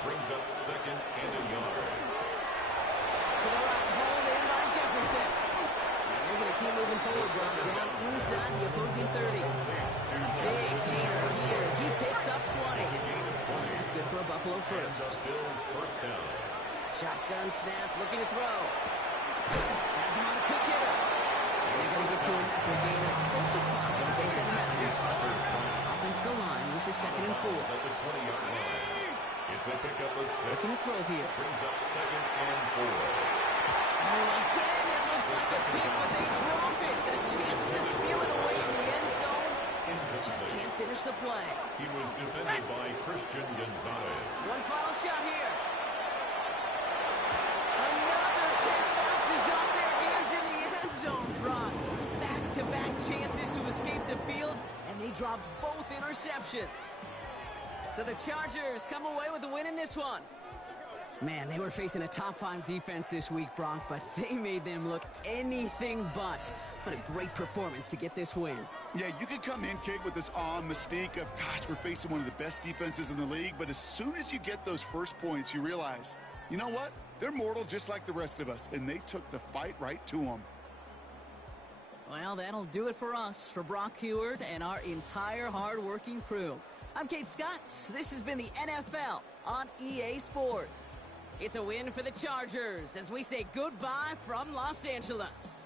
Brings up second and a yard. To the right, hauled in by Jefferson. And they're going to keep moving forward, brought down inside the opposing 30. Big gainer here as he picks up 20. That's good for a Buffalo first. Bills first down. Shotgun snap, looking to throw. Has him on a quick hitter. And they're going to get to him after a gain of close to 5 as they send him out. Offensive line, this is second and 4. At the 20-yard line. It's a pickup of 6. Looking to throw here. Brings up second and 4. Oh, again, it looks like a pick, but they drop it. A chance to steal it away in the end zone. Just can't finish the play. He was defended by Christian Gonzalez. One final shot here. Another kick bounces off their hands in the end zone, Brock. Back-to-back chances to escape the field, and they dropped both interceptions. So the Chargers come away with the win in this one. Man, they were facing a top-5 defense this week, Brock, but they made them look anything but. What a great performance to get this win. Yeah, you could come in, Kate, with this mystique of, gosh, we're facing one of the best defenses in the league, but as soon as you get those first points, you realize, you know what? They're mortal just like the rest of us, and they took the fight right to them. Well, that'll do it for us, for Brock Heward and our entire hard-working crew. I'm Kate Scott. This has been the NFL on EA Sports. It's a win for the Chargers as we say goodbye from Los Angeles.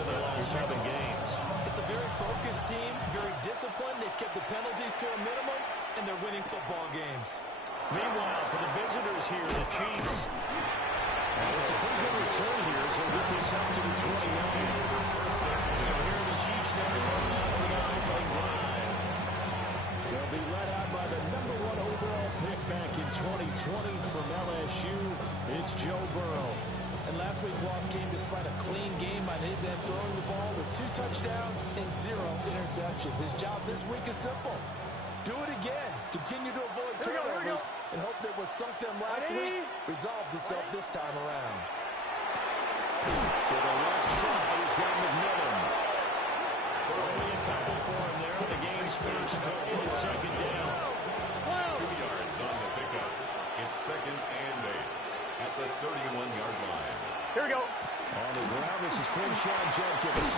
in the last 7 games. It's a very focused team, very disciplined. They've kept the penalties to a minimum, and they're winning football games. Meanwhile, for the visitors here, the Chiefs. It's a pretty good return here, so we'll get this up to the 29. So here are the Chiefs now coming out for the opening drive. They'll be led out by the number 1 overall pick back in 2020 from LSU. It's Joe Burrow. And last week's loss came despite a clean game on his end, throwing the ball with 2 touchdowns and 0 interceptions. His job this week is simple. Do it again. Continue to avoid turnovers and hope that what sunk them last week resolves itself this time around. To the left side, he's got McMillan. Only a couple for him there. The game's first play and second down. 2 yards on the pickup. It's 2nd and 8 at the 31-yard line. Here we go. On the ground, this is Quinshawn Jenkins.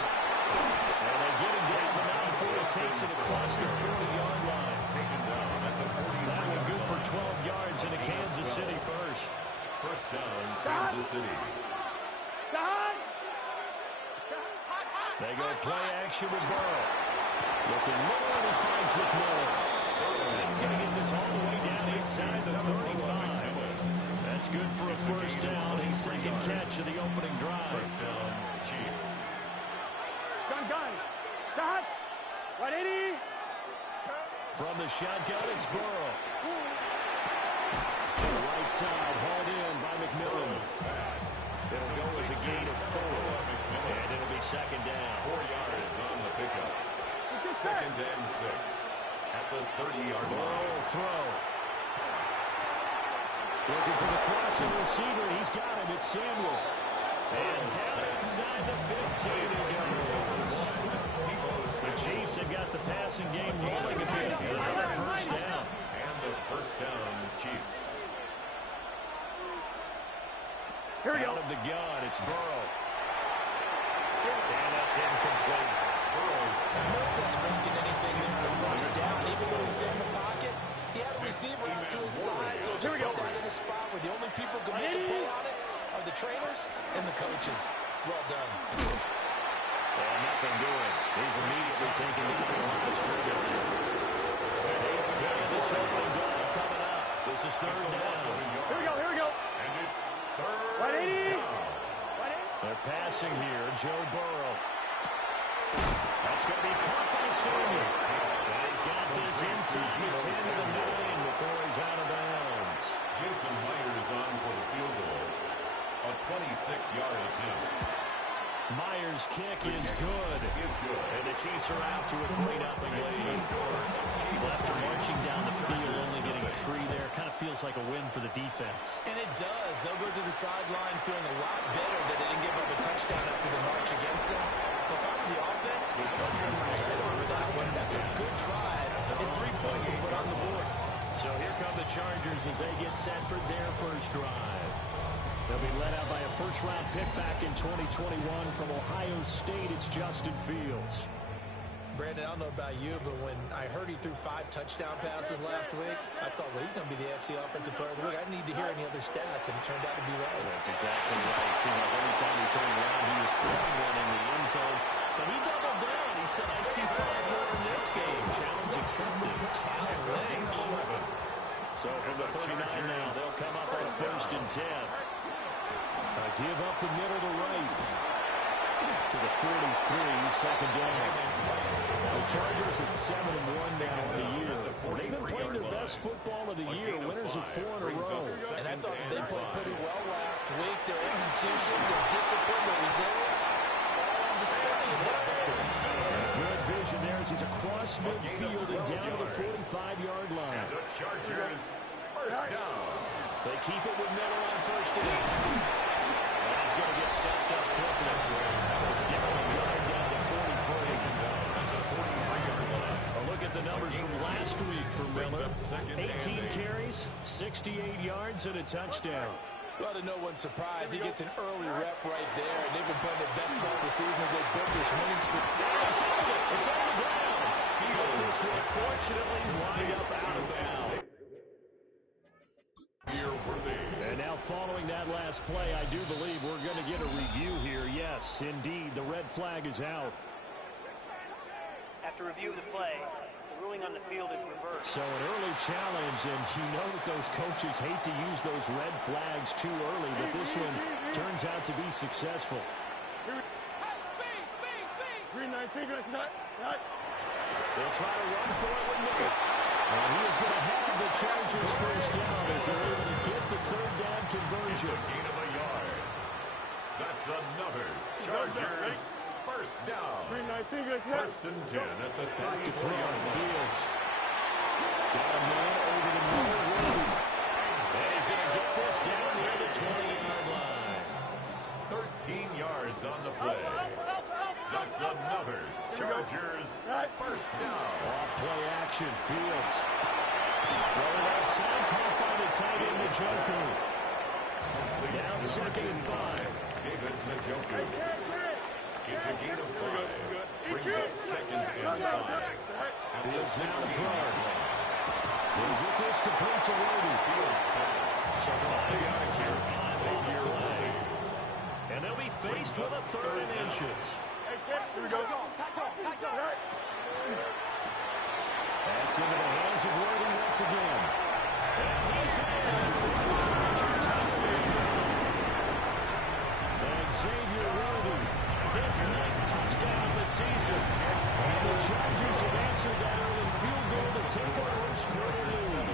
And they get him down, but now before he takes it across the 40-yard line. Taken down at the 40. That one good for 12 yards into Kansas City first. First down, Kansas City. They go play action with Burrow. Looking low, and he finds McMillan. He's going to get this all the way down inside the 35. That's good for a first down. His second catch of the opening drive. First down, Chiefs. Gun. Stop. 180. From the shotgun, it's Burrow. To the right side, hauled in by McMillan. It'll go as a gain of 4. And it'll be second down. 4 yards on the pickup. 2nd and 6 at the 30-yard line. Burrow throw. Looking for the crossing receiver. He's got him. It's Samuel. And down inside the 15 he goes. The Chiefs have got the passing game rolling a bit. Another first down. And the first down, Chiefs. Here we go. Out of the gun, it's Burrow. And that's incomplete. No sense risking anything there to rush down, even though he's still in the pocket. He had a receiver out to his side, so just put that in a spot where the only people who can make a play on it are the trainers and the coaches. Well done. And nothing doing. He's immediately taken the ball off the scrimmage. Eighth down, this opening drive coming up. This is third down. Here we go. And it's third 180. down. They're passing here, Joe Burrow. That's going to be caught by Samuel. And he's got this inside the 10 to the 9 before he's out of bounds. Jason Myers on for the field goal. A 26-yard attempt. Myers' kick is good. And the Chiefs are out to a 3-0 lead. After marching down the field, only getting 3 there, kind of feels like a win for the defense. And it does. They'll go to the sideline feeling a lot better that they didn't give up a touchdown after the march against them. But finally, the offense, they'll turn my head over that one. That's a good drive, and 3 points were put on the board. So here come the Chargers as they get set for their first drive. They'll be led out by a first-round pick back in 2021 from Ohio State. It's Justin Fields. Brandon, I don't know about you, but when I heard he threw 5 touchdown passes last week, I thought, well, he's going to be the AFC Offensive Player of the Week. I didn't need to hear any other stats, and it turned out to be right. That's exactly right. It seemed like every time he turned around, he was throwing one in the end zone. But he doubled down. He said, I see 5 more in this game. Challenge accepted. Challenge. So from the 39 now, they'll come up on 1st and 10. Give up the middle to right. To the 43, second down. The Chargers at 7-1 now on the year. They've been playing their best football of the year, winners of 4 in a row. And I thought they played pretty well last week. Their execution, their discipline, their resilience, all on display in that victory. Good vision there as he's across midfield and down to the 45-yard line. The Chargers first down. They keep it with Miller on 1st and 8. And he's going to get stopped up quickly. Give him a yard down to 43. A look at the numbers from last week for Miller. 18 carries, 68 yards, and a touchdown. Well, to no one's surprise, he gets an early rep right there, and they've been playing their best ball this season as they built this winning streak. It's on the ground. But this one, fortunately, wind up out of bounds. Here worthy. And now following that last play, I do believe we're going to get a review here. Yes, indeed, the red flag is out. After review of the play, the ruling on the field is reversed. So an early challenge, and you know that those coaches hate to use those red flags too early, but this one turns out to be successful. 319, They'll try to run for it with Miller. And he is going to have the Chargers first down as they're able to get the third down conversion. It's a gain of a yard. That's another Chargers first down. 319, First and 10 at the Back to throw. 34-yard line. Fields. Got a man over the middle. And he's going to get this down near the 20-yard line. 13 yards on the play. That's another Chargers first down. Off play action. Fields. Throw it outside. Caught by the tight end, Njoku. Now 2nd and 5. David Njoku. It's a gain of 5. Brings up 2nd and 5. Fields now to throw. They'll get this complete to Roby. So 5 yards here. 5 on your leg. And they'll be faced with a 3rd and inches. Here we go. That's into the hands of Worthy once again. And he's in for a Charger touchdown. And Xavier Worthy, his 9th touchdown of the season. And the Chargers have answered that early field goal to take a first-quarter lead.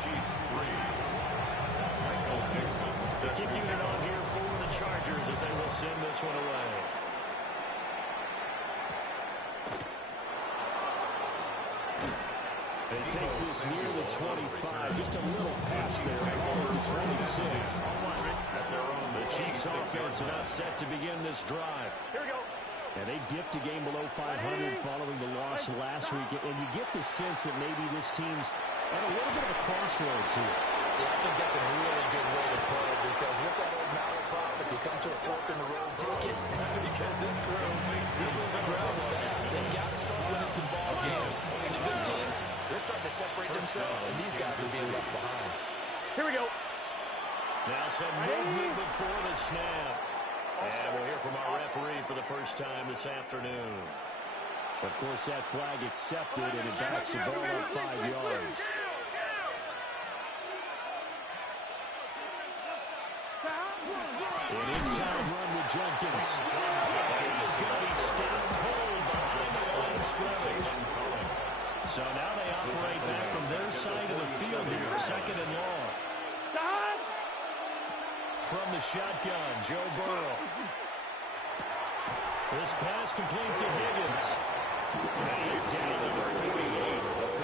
Chiefs 3. Michael Dixon sets Kick unit on here for the Chargers as they will send this one away. It takes this near the 25, just a little past there, call it the 26. The Chiefs offense are not set to begin this drive. Here we go. And they dipped a game below 500 following the loss last week. And you get the sense that maybe this team's at a little bit of a crossroads here. Yeah, I think that's a really good way to put it because what's that old Mallet problem? If you come to a fork in the road, take it. Because this crew, they're losing ground fast. They've got to start winning some ball games. And the good teams, they're starting to separate themselves, and these guys are being left behind. Here we go. Now some movement before the snap. And we'll hear from our referee for the first time this afternoon. Of course, that flag accepted, and it backs the ball up 5 yards. An inside run with Jenkins. He is going to be stopped cold behind the line of scrimmage. So now they operate back from their side of the field here, 2nd and long. From the shotgun, Joe Burrow. This pass complete to Higgins. And he's down to the 48.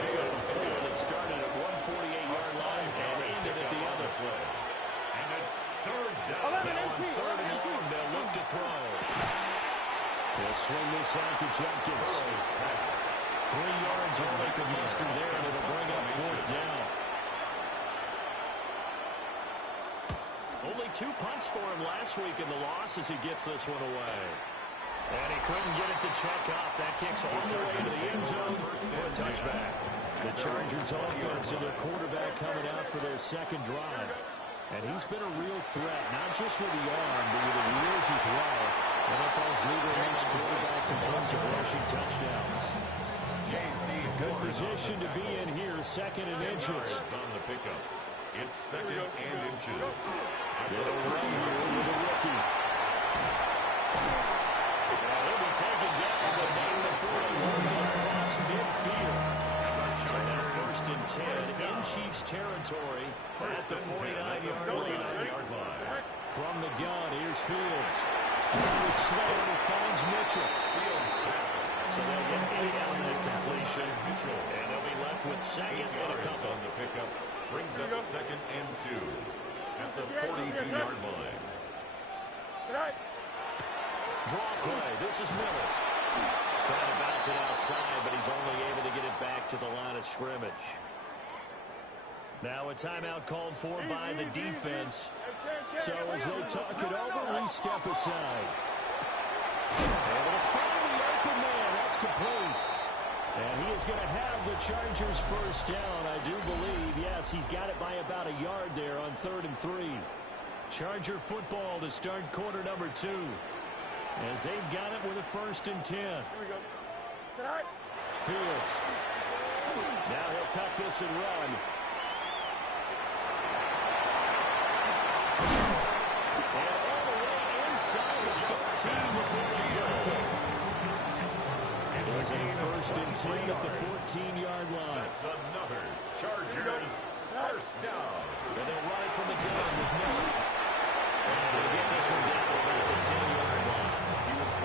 Pick up a 4 that started at 148-yard line and ended at the other play. And it's 3rd down. Now on 3rd and long, they'll look to throw. They'll swing this out to Jenkins. 3 yards all they could muster there, and it'll bring up 4th down. Only 2 punts for him last week in the loss as he gets this one away. And he couldn't get it to check up. That kicks all the way to the end zone for a touchback. The Chargers offense and their quarterback coming out for their 2nd drive. And he's been a real threat, not just with the arm, but with the wheels as well. NFL's leader amongst quarterbacks in terms of rushing touchdowns. Good position to be in here, 2nd and inches. On the pickup. It's 2nd and inches. They'll run here with the rookie. They'll be taken down to make the 41 across midfield. So now 1st and 10 in Chiefs territory at the 49-yard line. From the gun, here's Fields. He Slater finds Mitchell. So they'll get 8 on that completion. And they'll be left with 2nd and a couple. On the pickup. Brings up 2nd and 2 at the 42-yard line. Draw play. This is Miller. Trying to bounce it outside, but he's only able to get it back to the line of scrimmage. Now a timeout called for by the defense. So as they talk it over, we step aside. Able to find the open man. That's complete. And he is going to have the Chargers first down, I do believe. Yes, he's got it by about a yard there on 3rd and 3. Charger football to start quarter number 2. As they've got it with a 1st and 10. Here we go. Sit high. Fields. Now he'll tuck this and run. And all the way inside the 14 before he goes. It was a 1st and 10 at the 14-yard line. That's another Chargers first down. And they'll run it from the gun with Miller. And they'll get this one down about the 10-yard line.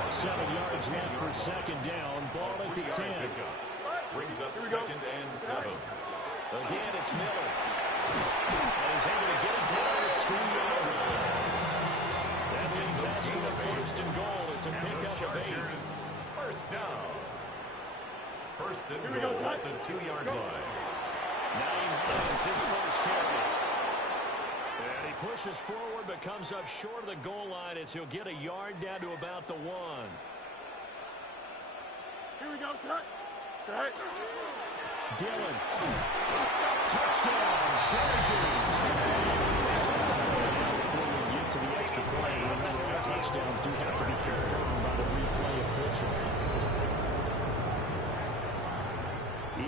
7 yards left for 2nd down. Ball at the 10. Brings up 2nd and 7. Again, it's Miller. And he's able to get it down at 2-yard line. That leads us to a 1st and goal. It's a pickup of 8. First down. 1st and goal at the 2-yard line. 9 is his first carry. And he pushes forward but comes up short of the goal line as he'll get a yard down to about the 1. Here we go, set. Set. Dylan. Touchdown, Chargers. Before we get to the extra play, remember all touchdowns do have to be confirmed by the replay official.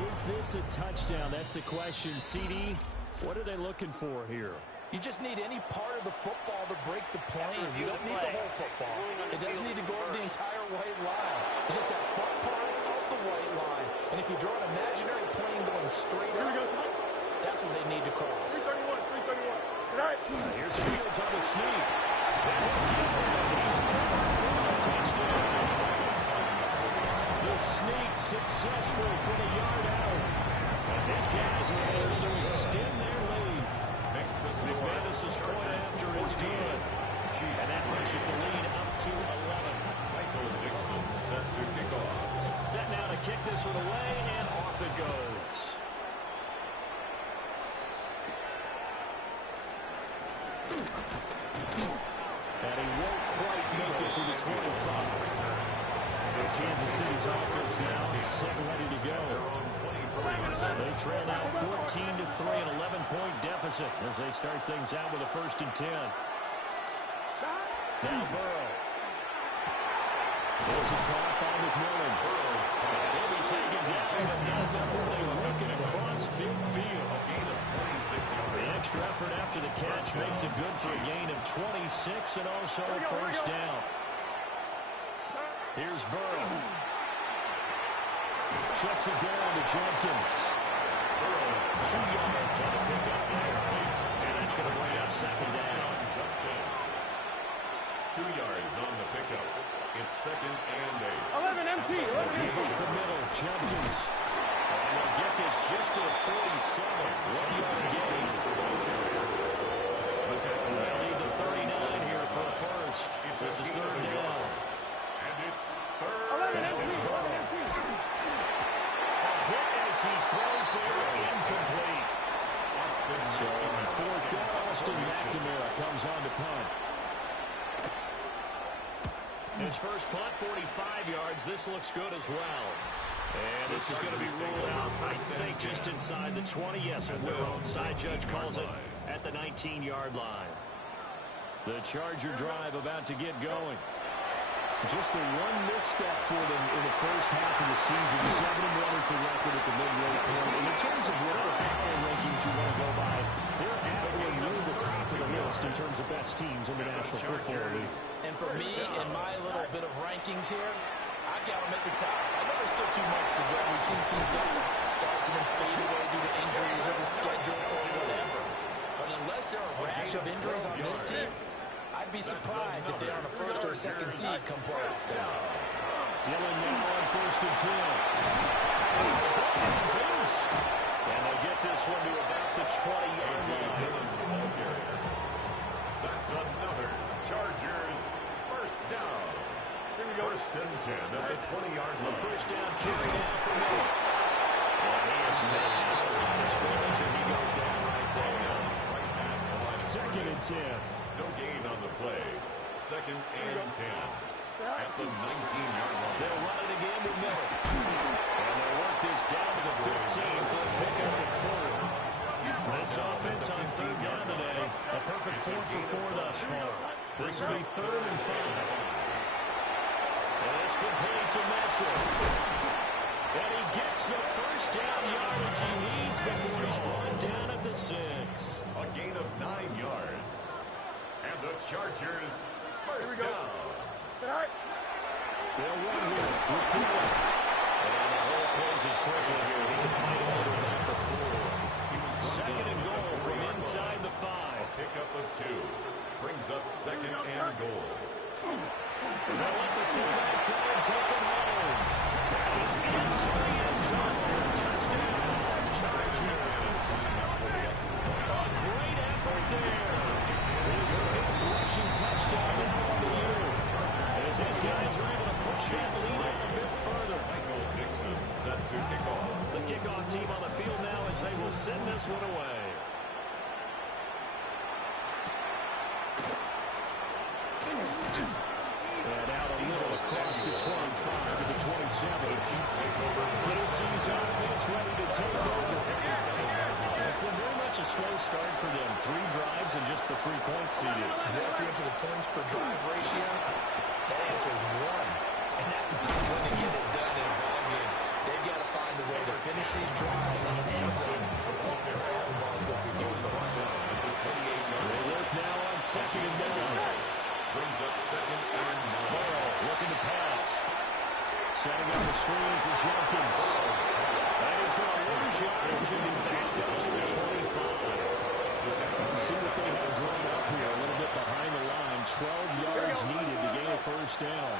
Is this a touchdown? That's the question. CD, what are they looking for here? You just need any part of the football to break the plane. You don't need the whole football. It doesn't need to go over the entire white line. It's just that front part of the white line. And if you draw an imaginary plane going straight up, that's what they need to cross. 331. Tonight. Here's Fields on the sneak. He's over for a touchdown. The sneak successful from a yard out. As his guys are able to extend their lead. McManus's point after is good. And that pushes the lead up to 11. Michael Dixon set to kick off. Set now to kick this one away, and off it goes. And he won't quite make it to the 25. Kansas City's offense now is set and ready to go. They trail now 14-3, an 11-point deficit as they start things out with a 1st and 10. Now Burrow. This is caught by McMillan. He'll be taken down, but not before they work it across midfield. A gain of 26 yards. The extra effort after the catch makes it good for a gain of 26 and also a 1st down. Here's Burrow. Checks it down to Jenkins. Burrow's 2 yards on the pickup there. And that's going to bring up 2nd down. 2 yards on the pickup. It's 2nd and 8. 11 empty. 11 empty. Up the middle, Jenkins. And they'll get this just to the 47. 1 yard gain. They'll need the 39 here for a 1st. This is 3rd down. And it's 3rd. Now it's Burrow. A hit as he throws there, incomplete. So on 4th down, Austin McNamara comes on to punt. His first punt, 45 yards. This looks good as well. And this is going to be ruled out, I think, just inside the 20. Yes, it will. Side judge calls it at the 19-yard line. The Charger drive about to get going. Just the one misstep for them in the first half of the season. 7-1 is the record at the midway point. And in terms of whatever power rankings you want to go by, they're at or near the top of the list in terms of best teams in the National Football League. And for me, in my little bit of rankings here, I've got them at the top. I know there's still 2 months to go. We've seen teams get hot starts and then fade away due to injuries or the schedule or whatever. But unless there are a rash of injuries on this team, I'd be surprised if they're on a 1st or 2nd seed come playoff time. Dylan now on 1st and 10. And they'll get this one to about the 20-yard line. That's another Chargers 1st down. Here we go. 1st and 10 at the 20-yard line. 1st down carry now for Miller. And he is mad on the scrimmage, and he goes down right there. 2nd and 10. No gain on the play. 2nd and 10 at the 19-yard line. They'll run it again with Miller. And they'll work this down to the 15 for a pickup of 4. This offense on 3rd down today, a perfect 4 for 4 thus thus far. This will be 3rd and 5. And it's complete to Mitchell. And he gets the first down yardage he needs before he's brought down at the 6. A gain of 9 yards. And the Chargers first down. They'll run here with Dillon. And the hole closes quickly here. He can fight all the way back to 4. 2nd and goal from inside the 5. A pickup of 2. Brings up 2nd and goal. They'll let the fullback try and take him home. He's into the end zone. Touchdown, Chargers. A great effort there. His 5th rushing touchdown now on the year. As his guys are able to push that lead up a bit further. Michael Dixon set to kick off. The kickoff team on the field now as they will send this one away. And out a little across the 25 to the 27. Tennessee's offense ready to take over. It's been very much a slow start for them. 3 drives and just the 3 points seeded. And if you're into the points per drive ratio, that answer is 1. And that's not going to get it done in a ball game. They've got to find a way to finish these drives in end zones. They're having balls go through goalposts. They work now on 2nd and goal. Brings up 2nd and 9. Burrow looking to pass. Setting up the screen for Jenkins. That is going to lose yardage and be backed up to the 25. Let's see what they have drawn up here. A little bit behind the line. 12 yards needed to gain a first down.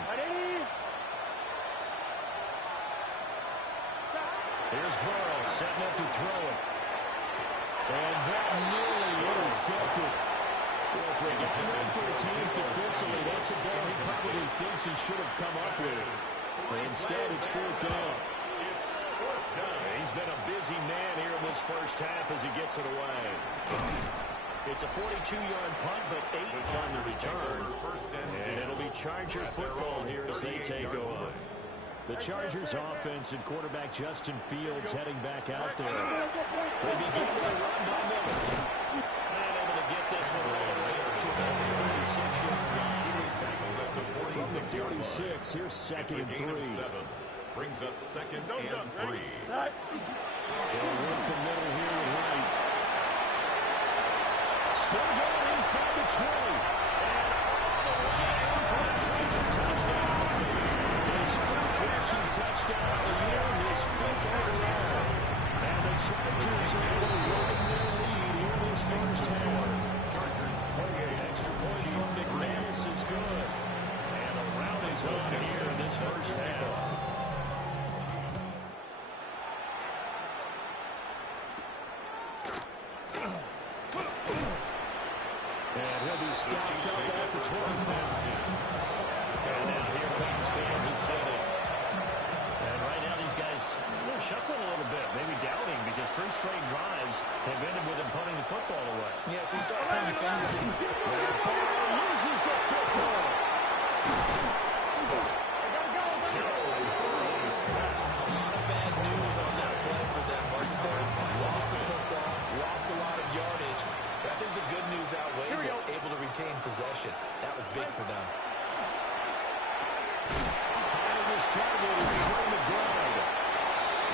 Here's Burrow setting up to throw it. And that nearly intercepted. Well, for a guy known for his hands defensively, that's a ball he probably thinks he should have come up with. But instead, it's 4th down. He's been a busy man here in this first half as he gets it away. It's a 42-yard punt, but 8 on the return. And it'll be Charger football here as they take over. The Chargers offense and quarterback Justin Fields heading back out there. They begin with a run by Miller. And able to get this one right here to about the 46-yard line. From the 46, here's 2nd and 3. Brings up 2nd and 3. They'll work the middle here with Wright. Still going inside the 20. And all the way in for the Charger touchdown. His 5th rushing touchdown of the year, his 5th overall. And the Chargers are able to widen their lead here in this first half. Chargers play an extra point from McManus is good. And a round is on here in this first half. And he'll be stopped up at the 25. And now here comes Kansas City. And right now these guys shuffling a little bit, maybe doubting, because 3 straight drives have ended with him punting the football away. Yeah, so you start playing your fantasy. Burrow loses the football. A lot of bad news on that play for them, wasn't there? Lost the football, lost a lot of yardage. But I think the good news outweighs it. Able to retain possession. That was big for them. Finding his target is Trey McBride.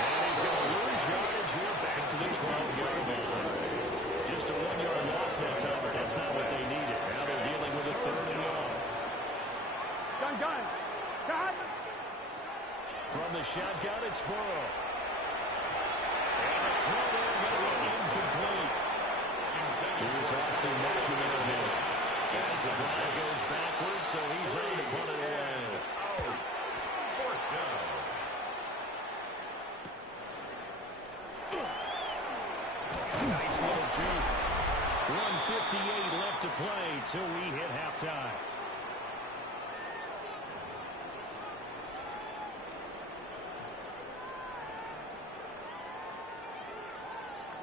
And he's going to lose yardage here back to the 12-yard line. Just a 1-yard loss that time, but that's not what they needed. Now they're dealing with a 3rd and long. Gun. Cut. From the shotgun, it's Burrow. And the throw there going to be incomplete. Here's Austin McNamara now. As the drive goes backwards, so he's on to punt it away. Out. 4th down. Nice little juke. 1:58 left to play till we hit halftime.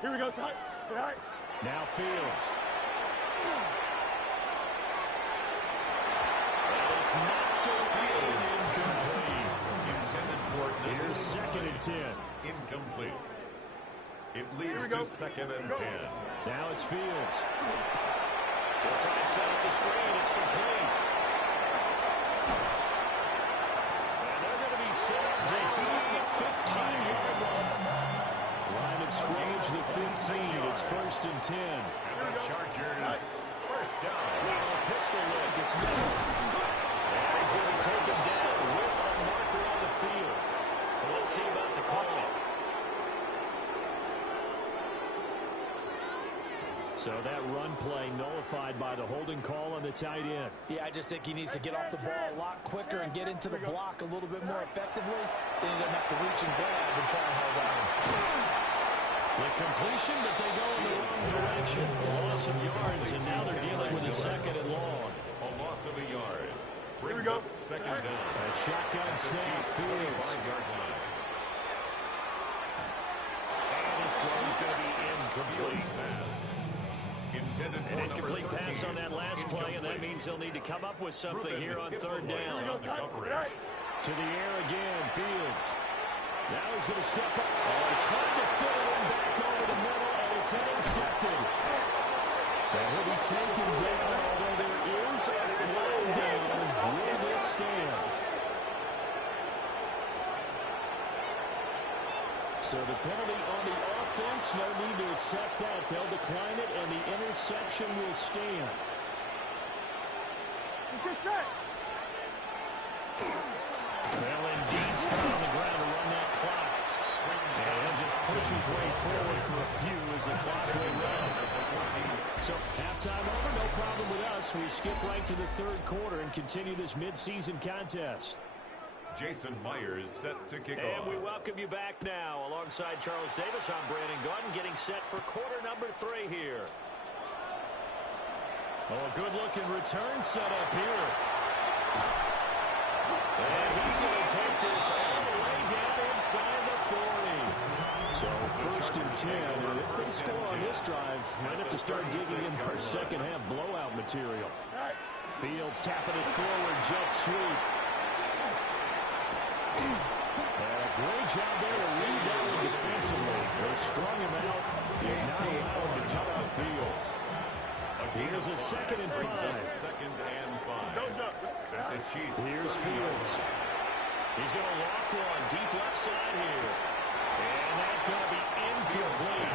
Here we go, son. All right. Now Fields. And it's knocked away and incomplete. Intended for Here's 2nd and 10. incomplete. It leads to 2nd and 10. Now it's Fields. They'll try and set up the screen. It's complete. And they're going to be set up down the 15-yard line. Line of scrimmage, the 15. It's 1st and 10. And the Chargers, first down. Little pistol look. It's Madden. And he's going to be taken down with a marker on the field. So let's see about the call. So that run play nullified by the holding call on the tight end. Yeah, I just think he needs to get off the ball a lot quicker and get into the block a little bit more effectively. Then he doesn't have to reach and grab and try and hold on. The completion, but they go in the wrong direction. A loss of yards, and now they're dealing with a 2nd and long. A loss of a yard. Brings up 2nd down. A shotgun snap, Fields. 5-yard line. And his throw is going to be incomplete. Pass. Intended for An incomplete number 13. pass on that last play, and that means they'll need to come up with something here on 3rd down. To the air again, Fields. Now he's going to step up. Oh, trying to fit it in back over the middle, and it's intercepted. And he'll be taken down, although there is a flag down. Will this stand? So the penalty on the offense, no need to accept that. They'll decline it, and the interception will stand. Well, indeed, stuck on the ground to run that clock. And he'll just push his way forward for a few as the clock will run. So halftime over, no problem with us. We skip right to the 3rd quarter and continue this midseason contest. Jason Myers set to kick And off. we welcome you back now. Alongside Charles Davis, I'm Brandon Gaudin, getting set for quarter number 3 here. Oh, a good-looking return set up here. And he's going to take this all the way down inside the 40. So 1st and 10. And if they score on this drive, might have to start digging in for second-half blowout material. Fields tapping it forward, jet sweep. And a great job there to lead that one defensively. They strung him out, did not allow him to come outfield. Here's a 2nd and 5. 2nd and 5. At the Chiefs. Here's Fields. He's going to loft one deep left side here. And that's going to be incomplete.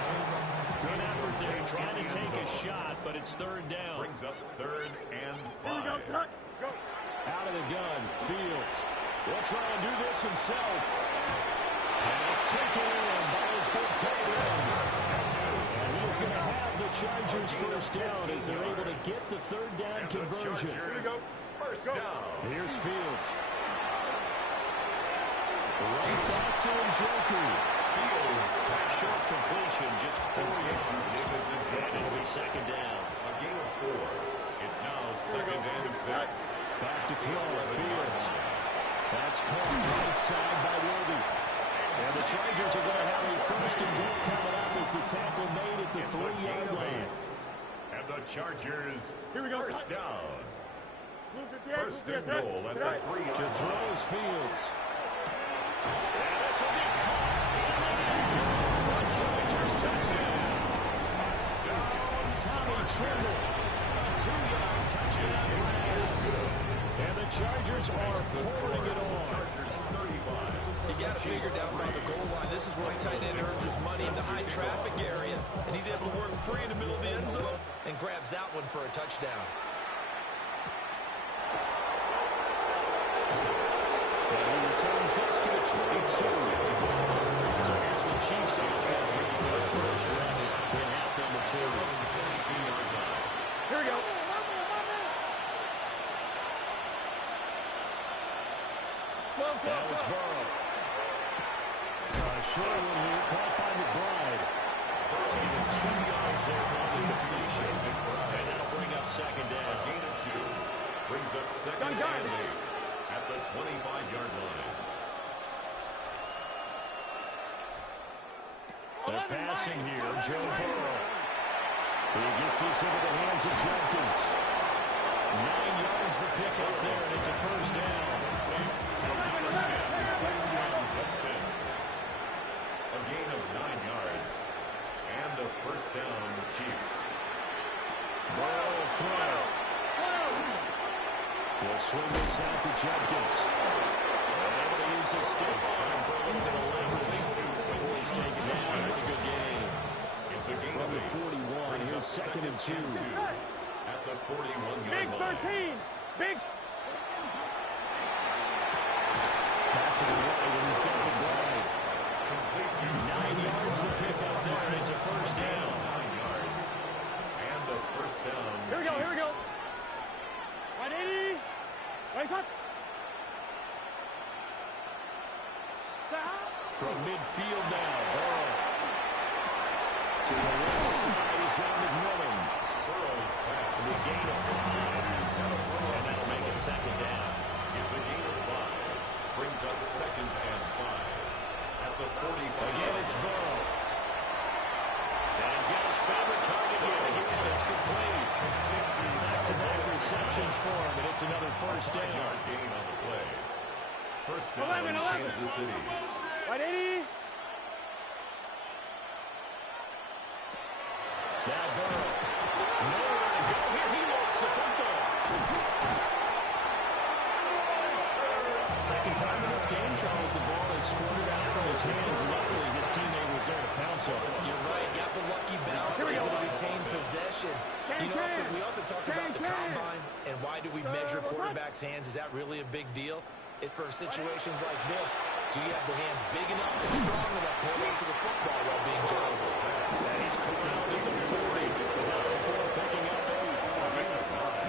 Good effort there, trying to take a shot, but it's 3rd down. Brings up 3rd and 5. Out of the gun, Fields. He'll try and do this himself. And it's taken in by his big tight end. And he is going to have the Chargers first down as they're able to get the 3rd down conversion. First down. Here's Fields. Right back to Njoku. Fields. Short completion, just 4 yards. And it'll be 2nd down. A gain of 4. It's now 2nd and 6. Back to throw, Fields. That's caught right side by Worthy. And the Chargers are going to have a 1st and goal coming up as the tackle made at the 3-yard line. And the Chargers, first down. 1st and goal at the 3-yard line. To throw is Fields. And this will be caught in the end zone for a Chargers touchdown. Tommy Tremble, a 2-yard touchdown grab. And the Chargers are pouring it on. Chargers 35. You got to figure down by the goal line. This is where a tight end earns his money in the high traffic area. And he's able to work free in the middle of the end zone and grabs that one for a touchdown. And he returns this to the 22. So here's the Chiefs offense ready for their first reps in half number 2. 22-yard line. Here we go. Now it's Burrow. Short one here, caught by McBride. Even 2 yards there on the completion. And that'll bring up 2nd down. A gain of 2. Brings up 2nd and 8 at the 25-yard line. They're passing here, Joe Burrow. He gets this into the hands of Jenkins. 9 yards the pick up there, and it's a 1st down. A gain of 9 yards. And a 1st down, Chiefs. Burrow throw. He'll swing this out to Judkins. And able to use his stiff arm for a little bit of leverage before he's taken down. Really good game. It's a game From the 41, here's second and 2. At the 41-yard Big line. 13. Big. Pass to the right, and he's got it wide. 9 yards to pick up there, and it's a first down. 9 yards. And the first down. Here we go. Here we go. 180. Right up. From midfield now, Burrow. To the left side, he's got McMillan. Burrow's back. The gain of 5. And that'll make it second down. It's a gain of 5. Brings up second and 5. At the 45. Again, it's Burrow. And he's got his favorite target yet again. It's complete. Back-to-back receptions for him, and it's another first down. 5-yard gain on the play. First down, 11. Kansas City. 180. Now Burrow. Nowhere to go here. He loads the football. Second time in this game, Charles, the ball is squirted out from his hands. Luckily, his teammate was there to pounce on it. You're right. Got the lucky bounce. Able to retain possession. You know, we often talk about the combine and why do we measure quarterbacks' hands. Is that really a big deal? It's for situations like this. Do you have the hands big enough and strong enough to hold on to the football while being jostled? And he's corralled at the 40. Before picking up 8.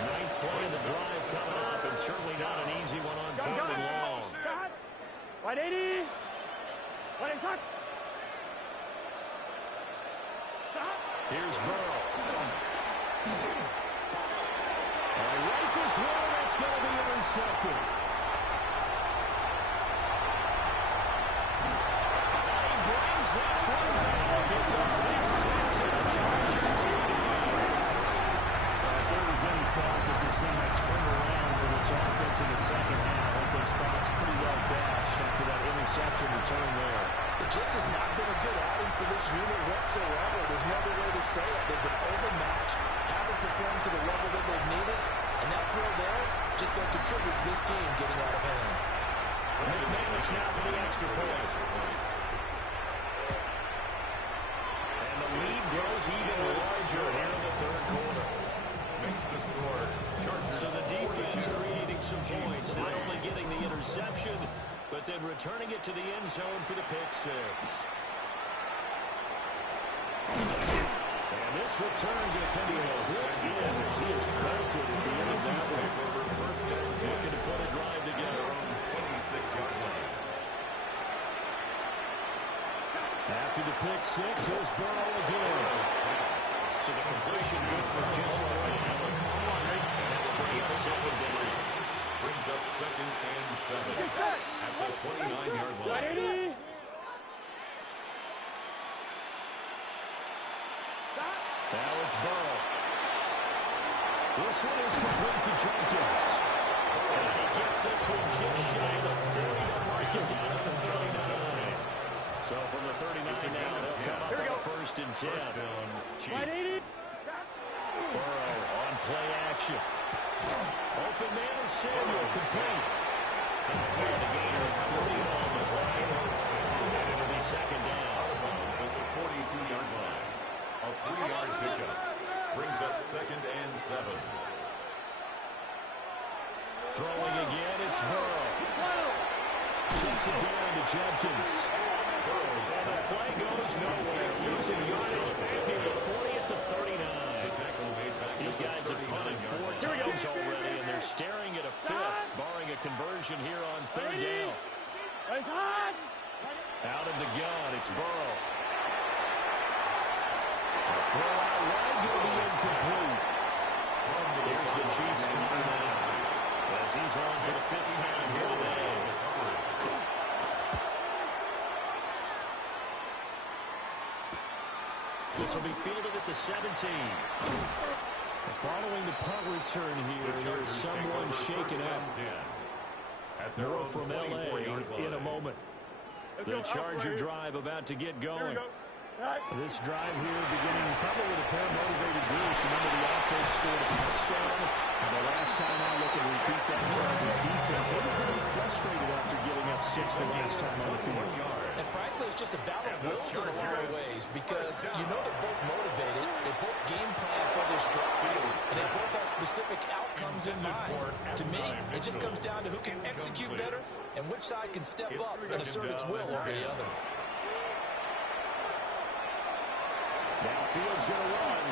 Ninth play of the drive coming up, and certainly not an easy one on third and long. 180. 180. Here's Burrow. Rifles one, that's going to be intercepted. He brings this one back. It's a big 6 and a Charger TD. If there was any thought that this thing might turn around for this offense in the second half, I think those thoughts pretty well dashed after that interception return there. It just has not been a good outing for this unit whatsoever. There's no other way to say it. They've been overmatched, haven't performed to the level that they've needed, and that throw there just contributes this game getting out of hand. McManus now for the extra point. And the lead grows even larger here in the third quarter. Makes the score. Chargers. So the defense creating some points, not only getting the interception, but then returning it to the end zone for the pick 6. And this return going to come to a quick end as he is belted at the end of that one. Looking to put a drive together on 26-yard line. After the pick 6, here's Burrow again. So the completion good for just 3. Bring up second down. Brings up second and 7 at the 29-yard line. 180. Now it's Burrow. This one is complete to Jenkins. And he gets this one just shy of the 40-yard mark and down to the 39. So from the 39 now, they'll come up on a first and 10. First down, Chiefs. 180. Burrow on play action. Open man is Samuel, complete. And the gain of 3 on the play. And it'll be second down. At the 42-yard line. A 3-yard pickup. Brings up second and 7. Throwing again, it's Burrow. Checks it down to Judkins. And the play goes nowhere. Losing yardage back near the 40 at the 39. These guys have punted 4 times already, and they're staring at a 5th, barring a conversion here on third down. Out of the gun, it's Burrow. A throw out wide will be incomplete. Here's the Chiefs corner now, as he's on for the 5th time here today. This will be fielded at the 17. Following the punt return here, there's someone shaken up. More from L.A. in a moment. The Charger drive about to get going. This drive here beginning probably with a pair of motivated Bruce. Remember the offense scored a touchdown. And the last time I look and repeat that you know they're both motivated. They both game plan for this drive, and they both have specific outcomes in mind. To me, it just comes down to who can execute better and which side can step up and assert its will over the other. Now Fields going to run.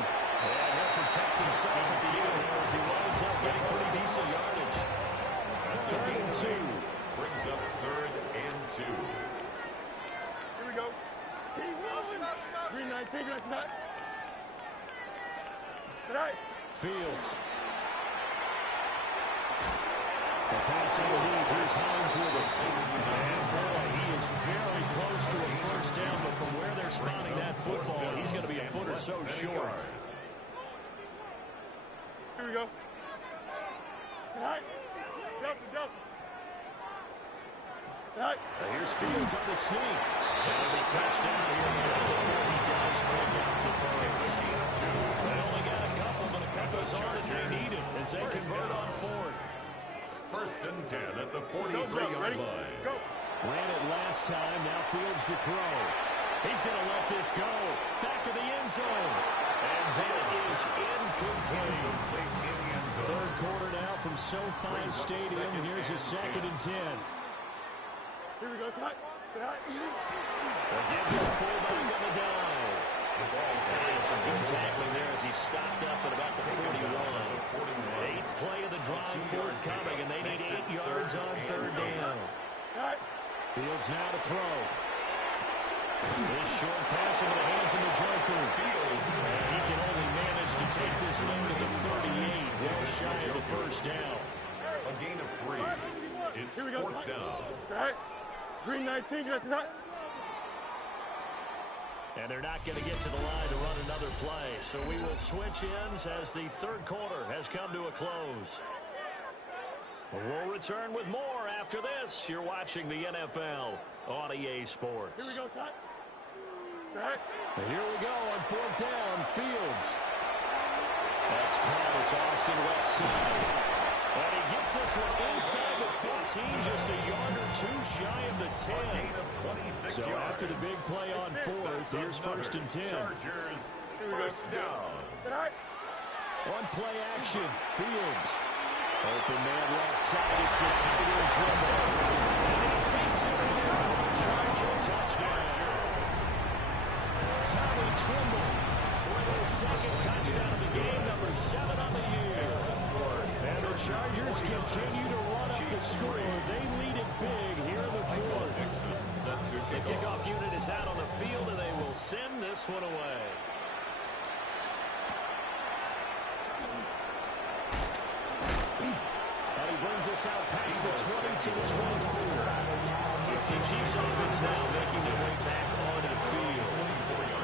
And he'll protect himself at the end as he winds up getting pretty decent yardage. 3rd and 2. Brings up 3rd and 2. Here we go. Green 19, green 19. Tonight. Fields. The pass underneath. Here's Hines with it. And boy, he is very close to a first down, but from where they're spotting that football, he's going to be a foot or so short. Here we go. Tonight. Delta. Tonight. Here's Fields on the sneak. And the touchdown here before he does break out the first. They only got a couple, but a couple's all that they needed as they convert on 4th. 1st and 10 at the 43-yard line. Go. Ran it last time. Now Fields to throw. He's going to let this go. Back of the end zone. And that is incomplete. 3rd quarter now from SoFi Stadium. And here's a 2nd and 10. Here we go. Tonight. They'll give him the fullback on the dive. And some good tackling there as he stopped up at about the 41. 8th play of the drive forthcoming, and they need 8 yards on 3rd down. Fields now to throw. This short pass into the hands of the Joker. And he can only manage to take this thing to the 38, well shy of the first down. A gain of 3. It's 4th down. Tonight. Green 19, green 19. And they're not going to get to the line to run another play. So we will switch ends as the 3rd quarter has come to a close. We'll return with more after this. You're watching the NFL on EA Sports. Here we go, Set. And here we go on 4th down. Fields. That's caught. It's Austin left side. And he gets this one inside the 15, just a yard or 2 shy of the 10. So after the big play on 4th, here's 1st and 10. Chargers, first down. One play action. Fields. Open man left side. It's the tight end Trimble. And he takes it over for a Charger touchdown. Tommy Trimble with his 2nd touchdown of the game, number 7 on the year. And the Chargers continue to run up the score. They lead it big here in the 4th. The kickoff unit is out on the field, and they will send this one away. And he brings us out past the 20 to the 24. The Chiefs offense now making their way back onto the field.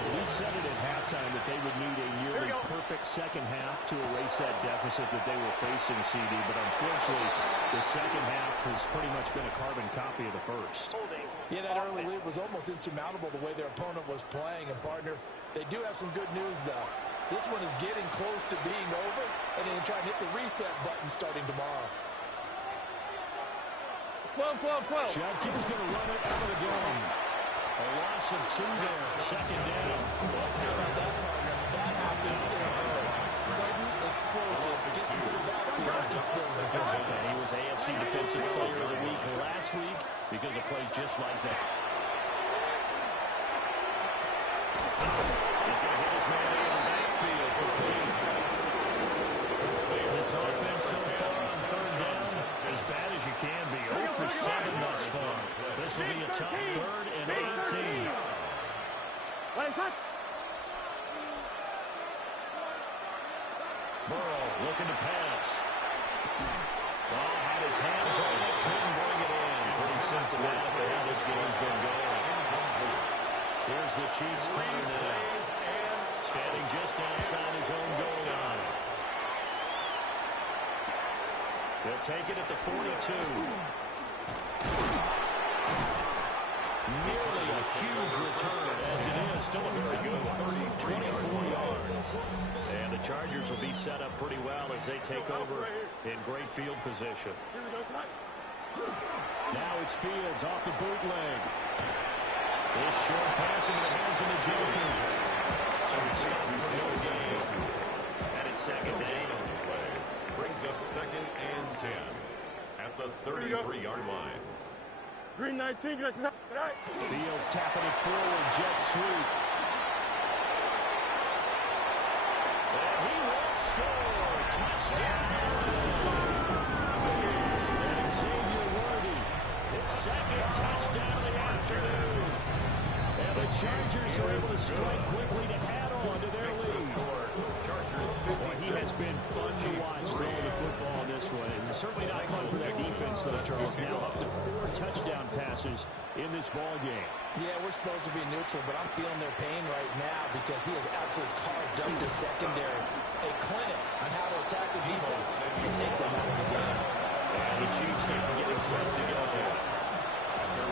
We said it at halftime that they would need a nearly perfect second half to erase that deficit that they were facing, CD. But unfortunately, the second half has pretty much been a carbon copy of the first. Yeah, that early lead was almost insurmountable the way their opponent was playing. And, partner, they do have some good news, though. This one is getting close to being over, and then trying to hit the reset button starting tomorrow. 12. Judkins going to run it out of the gun. A loss of 2 there. 2nd down. How about that, partner? That happened in a hurry. Sudden, explosive, gets into the backfield, just spills the ball. And he was AFC Defensive Player of the Week last week because of plays just like that. He's going to hit his man out of the backfield. This offense so far on 3rd down, as bad as you can be. 0 for 7 thus far. This will be a tough 3rd and 18. Burrow looking to pass. Ball had his hands on it, couldn't bring it in. Pretty symptomatic of how this game's been going. Here's the Chiefs punter now. Standing just outside his own goal line. They'll take it at the 42. Nearly a huge return as it is. Still a very good one. 24 yards. And the Chargers will be set up pretty well as they take over in great field position. Now it's Fields off the bootleg. This short pass into the hands of the Joker. So it's stopped for no gain. And it's second down. Brings up second and 10 at the 33-yard line. Green 19, get tonight. Fields tapping it forward, jet sweep. And he will score. Touchdown. And Xavier Worthy, his second touchdown of the afternoon. And the Chargers are able to strike quickly to add on to their lead. Boy, he has been fun to watch throwing the football in this one. And certainly not fun for that defense, though, Charles. Now up to 4 touchdown passes in this ball game. Yeah, we're supposed to be neutral, but I'm feeling their pain right now because he has absolutely carved up the secondary. A clinic on how to attack the defense and take them out of the game. And the Chiefs are getting set to go here.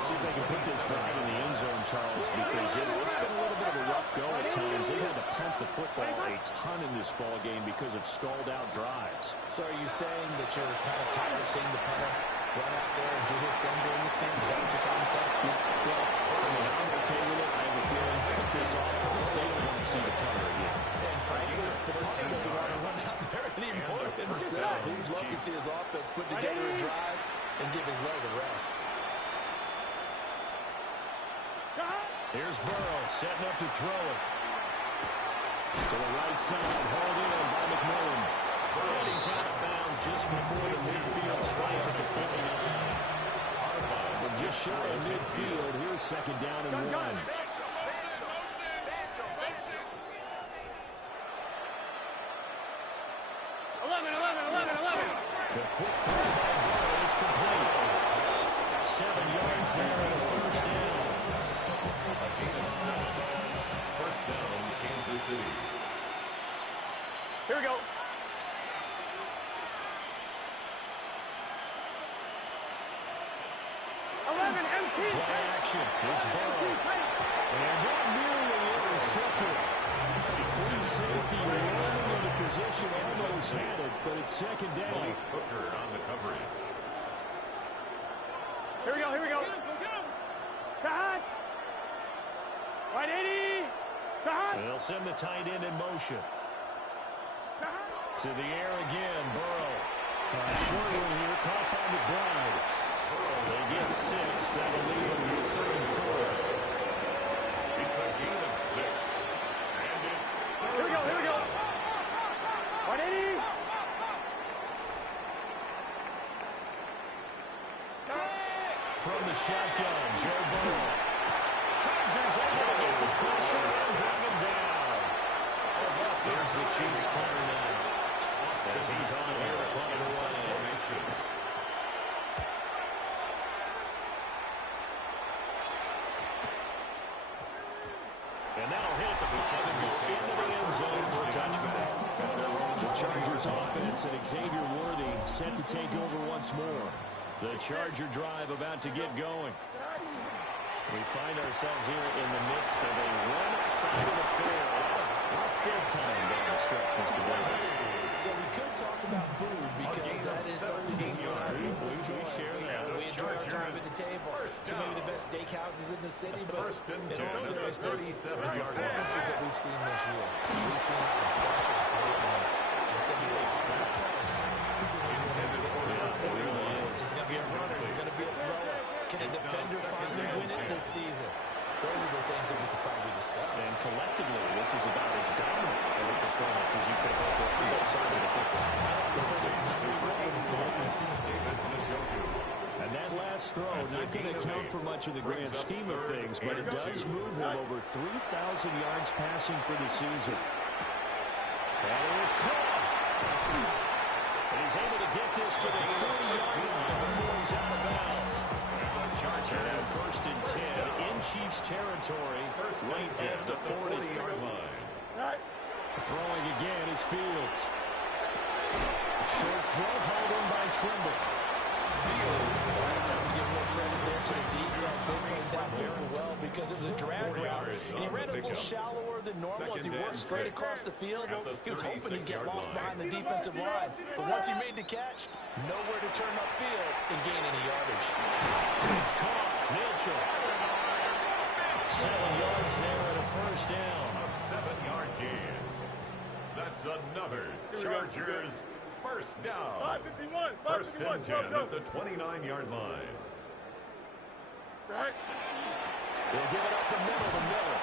See if they can put this drive in the end zone, Charles, because it's been a little bit of a rough go at times. They've had to punt the football a ton in this ball game because of stalled-out drives. So are you saying that you're kind of tired of seeing the punter run out there and do his thing during this game? Is that what you're trying to say? Well, I mean, I'm okay with it. I have a feeling that this offense, they don't want to see the punter again. And frankly, the punter doesn't want to run out there anymore himself. He'd love to see his offense put together a drive and give his leg a rest. Here's Burrow setting up to throw it. To the right side, hauled in by McMillan. And he's out of bounds just before the midfield stripe at the 49. From just shy of midfield, here's second down and 1. 11. The quick throw by Burrow is complete. 7 yards there and a first down. A gain of 7. First down, Kansas City. Here we go. Play action. It's Burrow. And that nearly intercepted. Free safety rolling into position, almost had it, but it's second down. Mike Hooker on the coverage. Here we go. Cut. Right, 80. Cut. They'll send the tight end in motion. To the air again, Burrow. Short one here, caught by McBride. They get 6. That'll leave them with 3rd and 4. It's a gain of 6. And it's Here we go. Right, 80. From the shotgun, Joe Burrow. Chargers able to get the pressure and bring him down. There's the Chiefs punter now. As he's on here to punt it away. And that'll hit the 5 and go into the end zone for a touchback. The Chargers offense and Xavier Worthy set to take over once more. The Charger drive about to get going. We find ourselves here in the midst of a one-sided affair. A lot of field time down the stretch, Mr. Davis. So we could talk about food because that is something that you and I enjoy. We enjoy our time at the table. So maybe the best steakhouses in the city, but in all seriousness, the performances that we've seen this year, we've seen a bunch of great ones. It's going to be a great place. It's going to be a big game. It's going to be a runner. It's going to be a thrower. Can a defender finally win it this season? Those are the things that we could probably discuss. And collectively, this is about as dominant of a performance as you could hope for on both sides of the football. And that last throw, not going to count for much in the grand scheme of things, but it does move him over 3,000 yards passing for the season. And it is caught. And he's able to get this to the 30-yard line before he's out of bounds. Charger now 1st and 10 in Chiefs territory, right at the 40-yard line. Throwing again is Fields. Short throw hauled in by Trimble. Last time we give more credit there to the defense. They played that very well because it was a drag route, and he ran a little shallower than normal as he worked straight across the field. He was hoping he'd get lost behind the defensive line, but once he made the catch, nowhere to turn upfield and gain any yardage. It's caught. Mitchell. 7 yards there and a first down. 7-yard gain. That's another Chargers first down. 551. First and 10 at the 29-yard line. Right. They'll give it up the middle to Miller.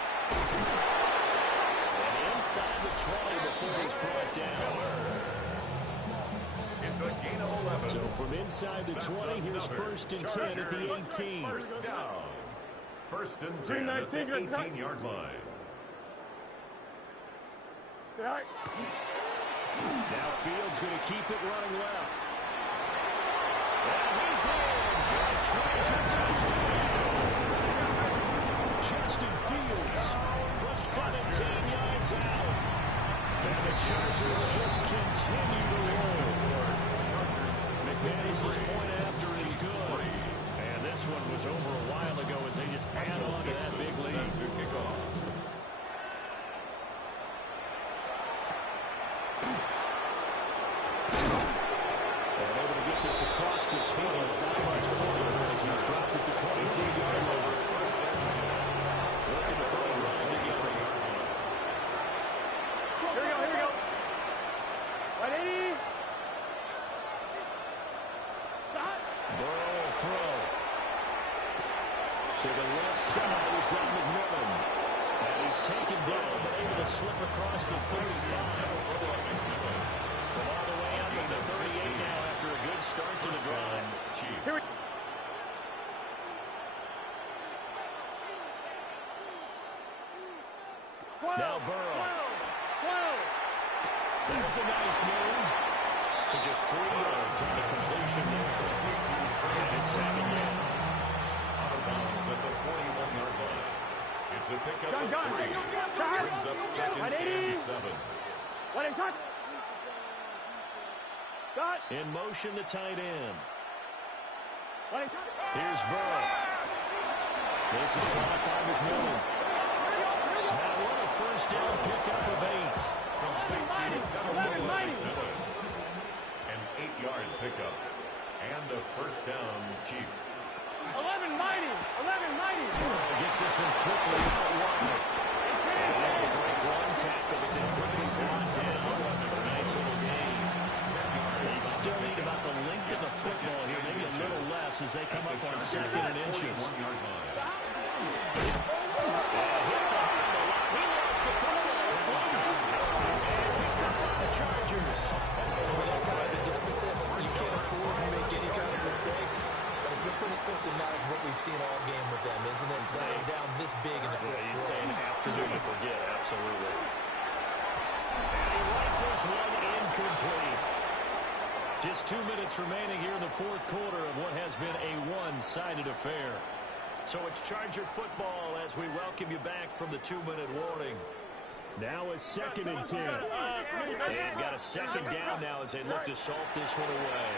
And inside the 20 before he's brought down. It's a gain of 11. So from inside the 20, here's first and 10 at the 18. First down. First and 10 at the 18-yard line. Right. Now Fields going to keep it running left. And he's in for a Charger touchdown. Justin Fields from 17 yards out. And the Chargers just continue to roll. McManus's point after is good. And this one was over a while ago as they just add on to that big lead. To kick off. And able to get this across the 20, not much further as he's dropped it to 23-yard line. Looking to put a drive together. Here we go. 180. Burrow will throw. To the left side, he's got McMillan. And he's taken down, but able to slip across the 35. From all the way up to the 38 now after a good start to the drive. Chiefs. Now Burrow. There's a nice move. So just 3 yards on the completion there. And it's second down. Out of bounds at the 41-yard line. It's a pickup of 3. Brings up second and 7. What is that? In motion to tight end. What is that? Here's Burrow. This is caught by McMillan. Now what a first down pickup of 8. Complete to 11, mighty. An 8-yard pickup. And a first down, Chiefs. 11 mighty. Burrow gets this one quickly out wide. And break one tackle, but then quickly brought down. A nice little gain. They still need about the length of the football here, maybe a little less as they come up on second and inches. 41-yard line. He lost the football. It's loose. And picked up by the Chargers. And with that kind of a deficit, you can't afford to make any kind of mistakes. But it's been pretty symptomatic of what we've seen all game with them, isn't it? Tying down this big in the fourth quarter. You'd say an afternoon to forget, absolutely. And he rifles one incomplete. Just 2 minutes remaining here in the fourth quarter of what has been a one-sided affair. So it's Charger football as we welcome you back from the 2-minute warning. Now a second and 10. And got a second down now as they look to salt this one away.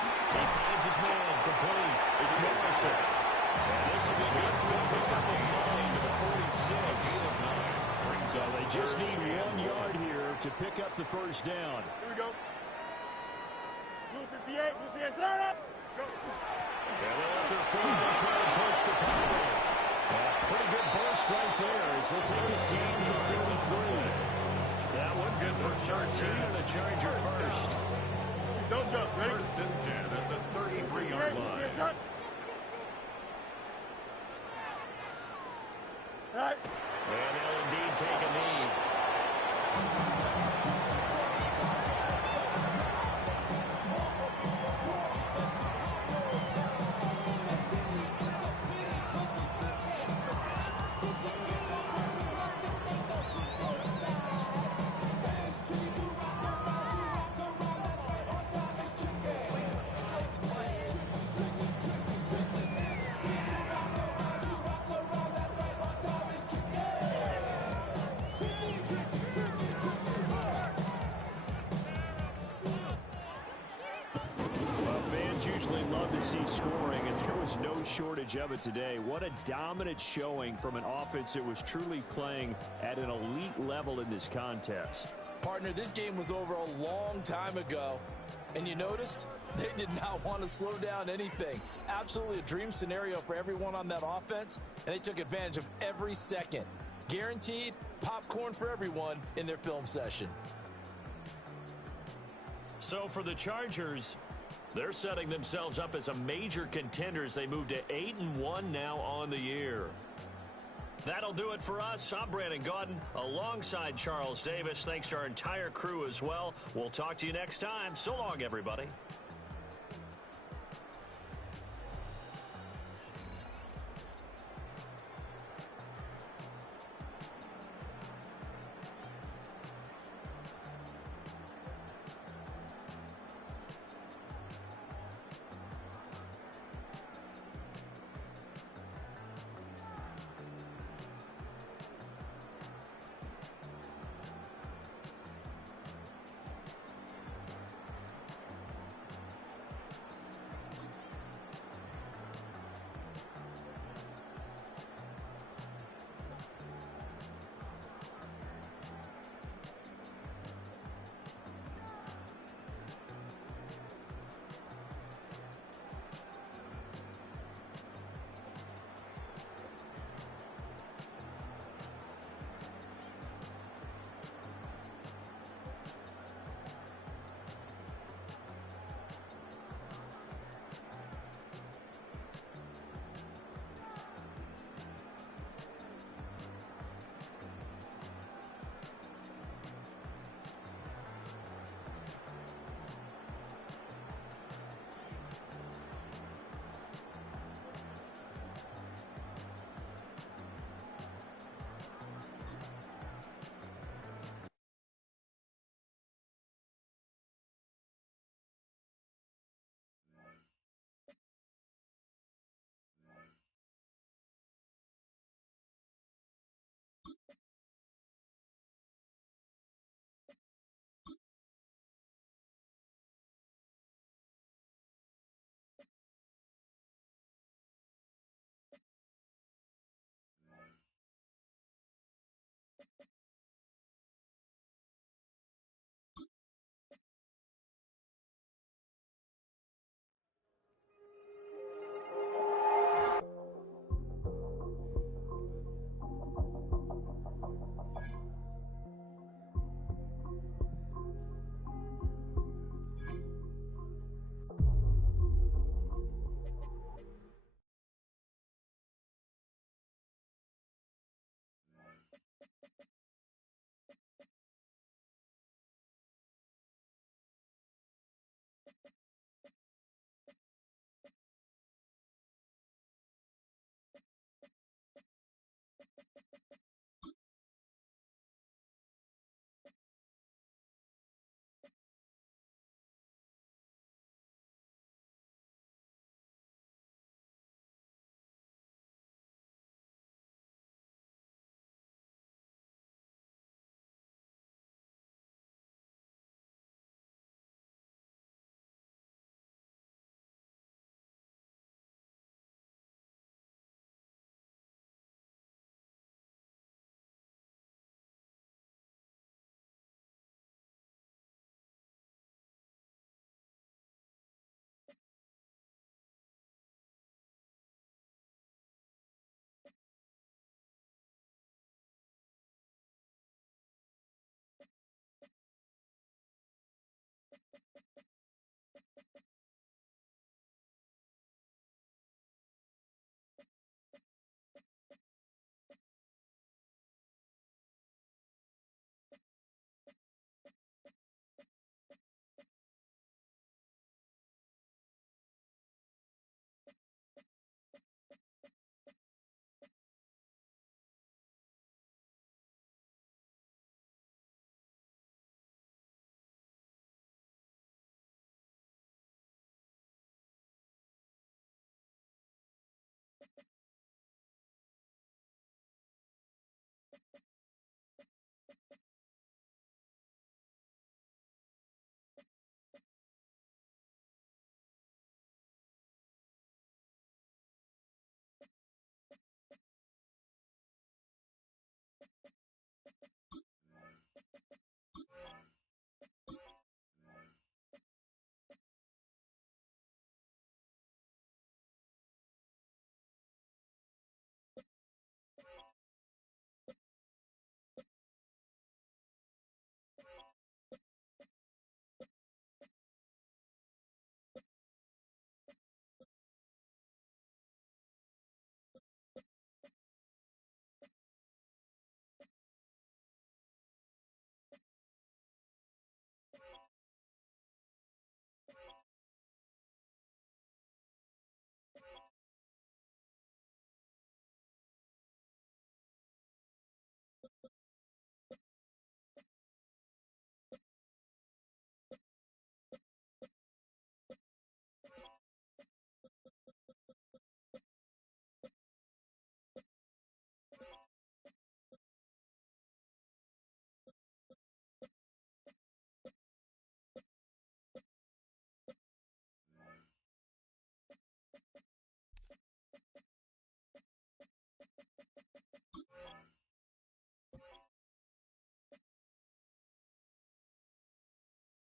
He finds his man complete. It's Morrison. And this will be good for a pickup of 9 to the 46. So they just need 1 yard here to pick up the first down. Here we go. Blue 58, Blue 58, start up. Go. And they'll let their fullback try to push the power. Pretty good burst right there as he'll take his team to the 53. That one good for 13 and a Charger first. Don't jump, ready? First and 10 at the 33-yard line. All right. And they'll indeed take a knee. Usually love to see scoring, and there was no shortage of it today. What a dominant showing from an offense that was truly playing at an elite level in this contest. Partner, this game was over a long time ago, and you noticed they did not want to slow down anything. Absolutely a dream scenario for everyone on that offense, and they took advantage of every second. Guaranteed popcorn for everyone in their film session. So for the Chargers, they're setting themselves up as a major contender as they move to 8-1 now on the year. That'll do it for us. I'm Brandon Gaudin alongside Charles Davis. Thanks to our entire crew as well. We'll talk to you next time. So long, everybody.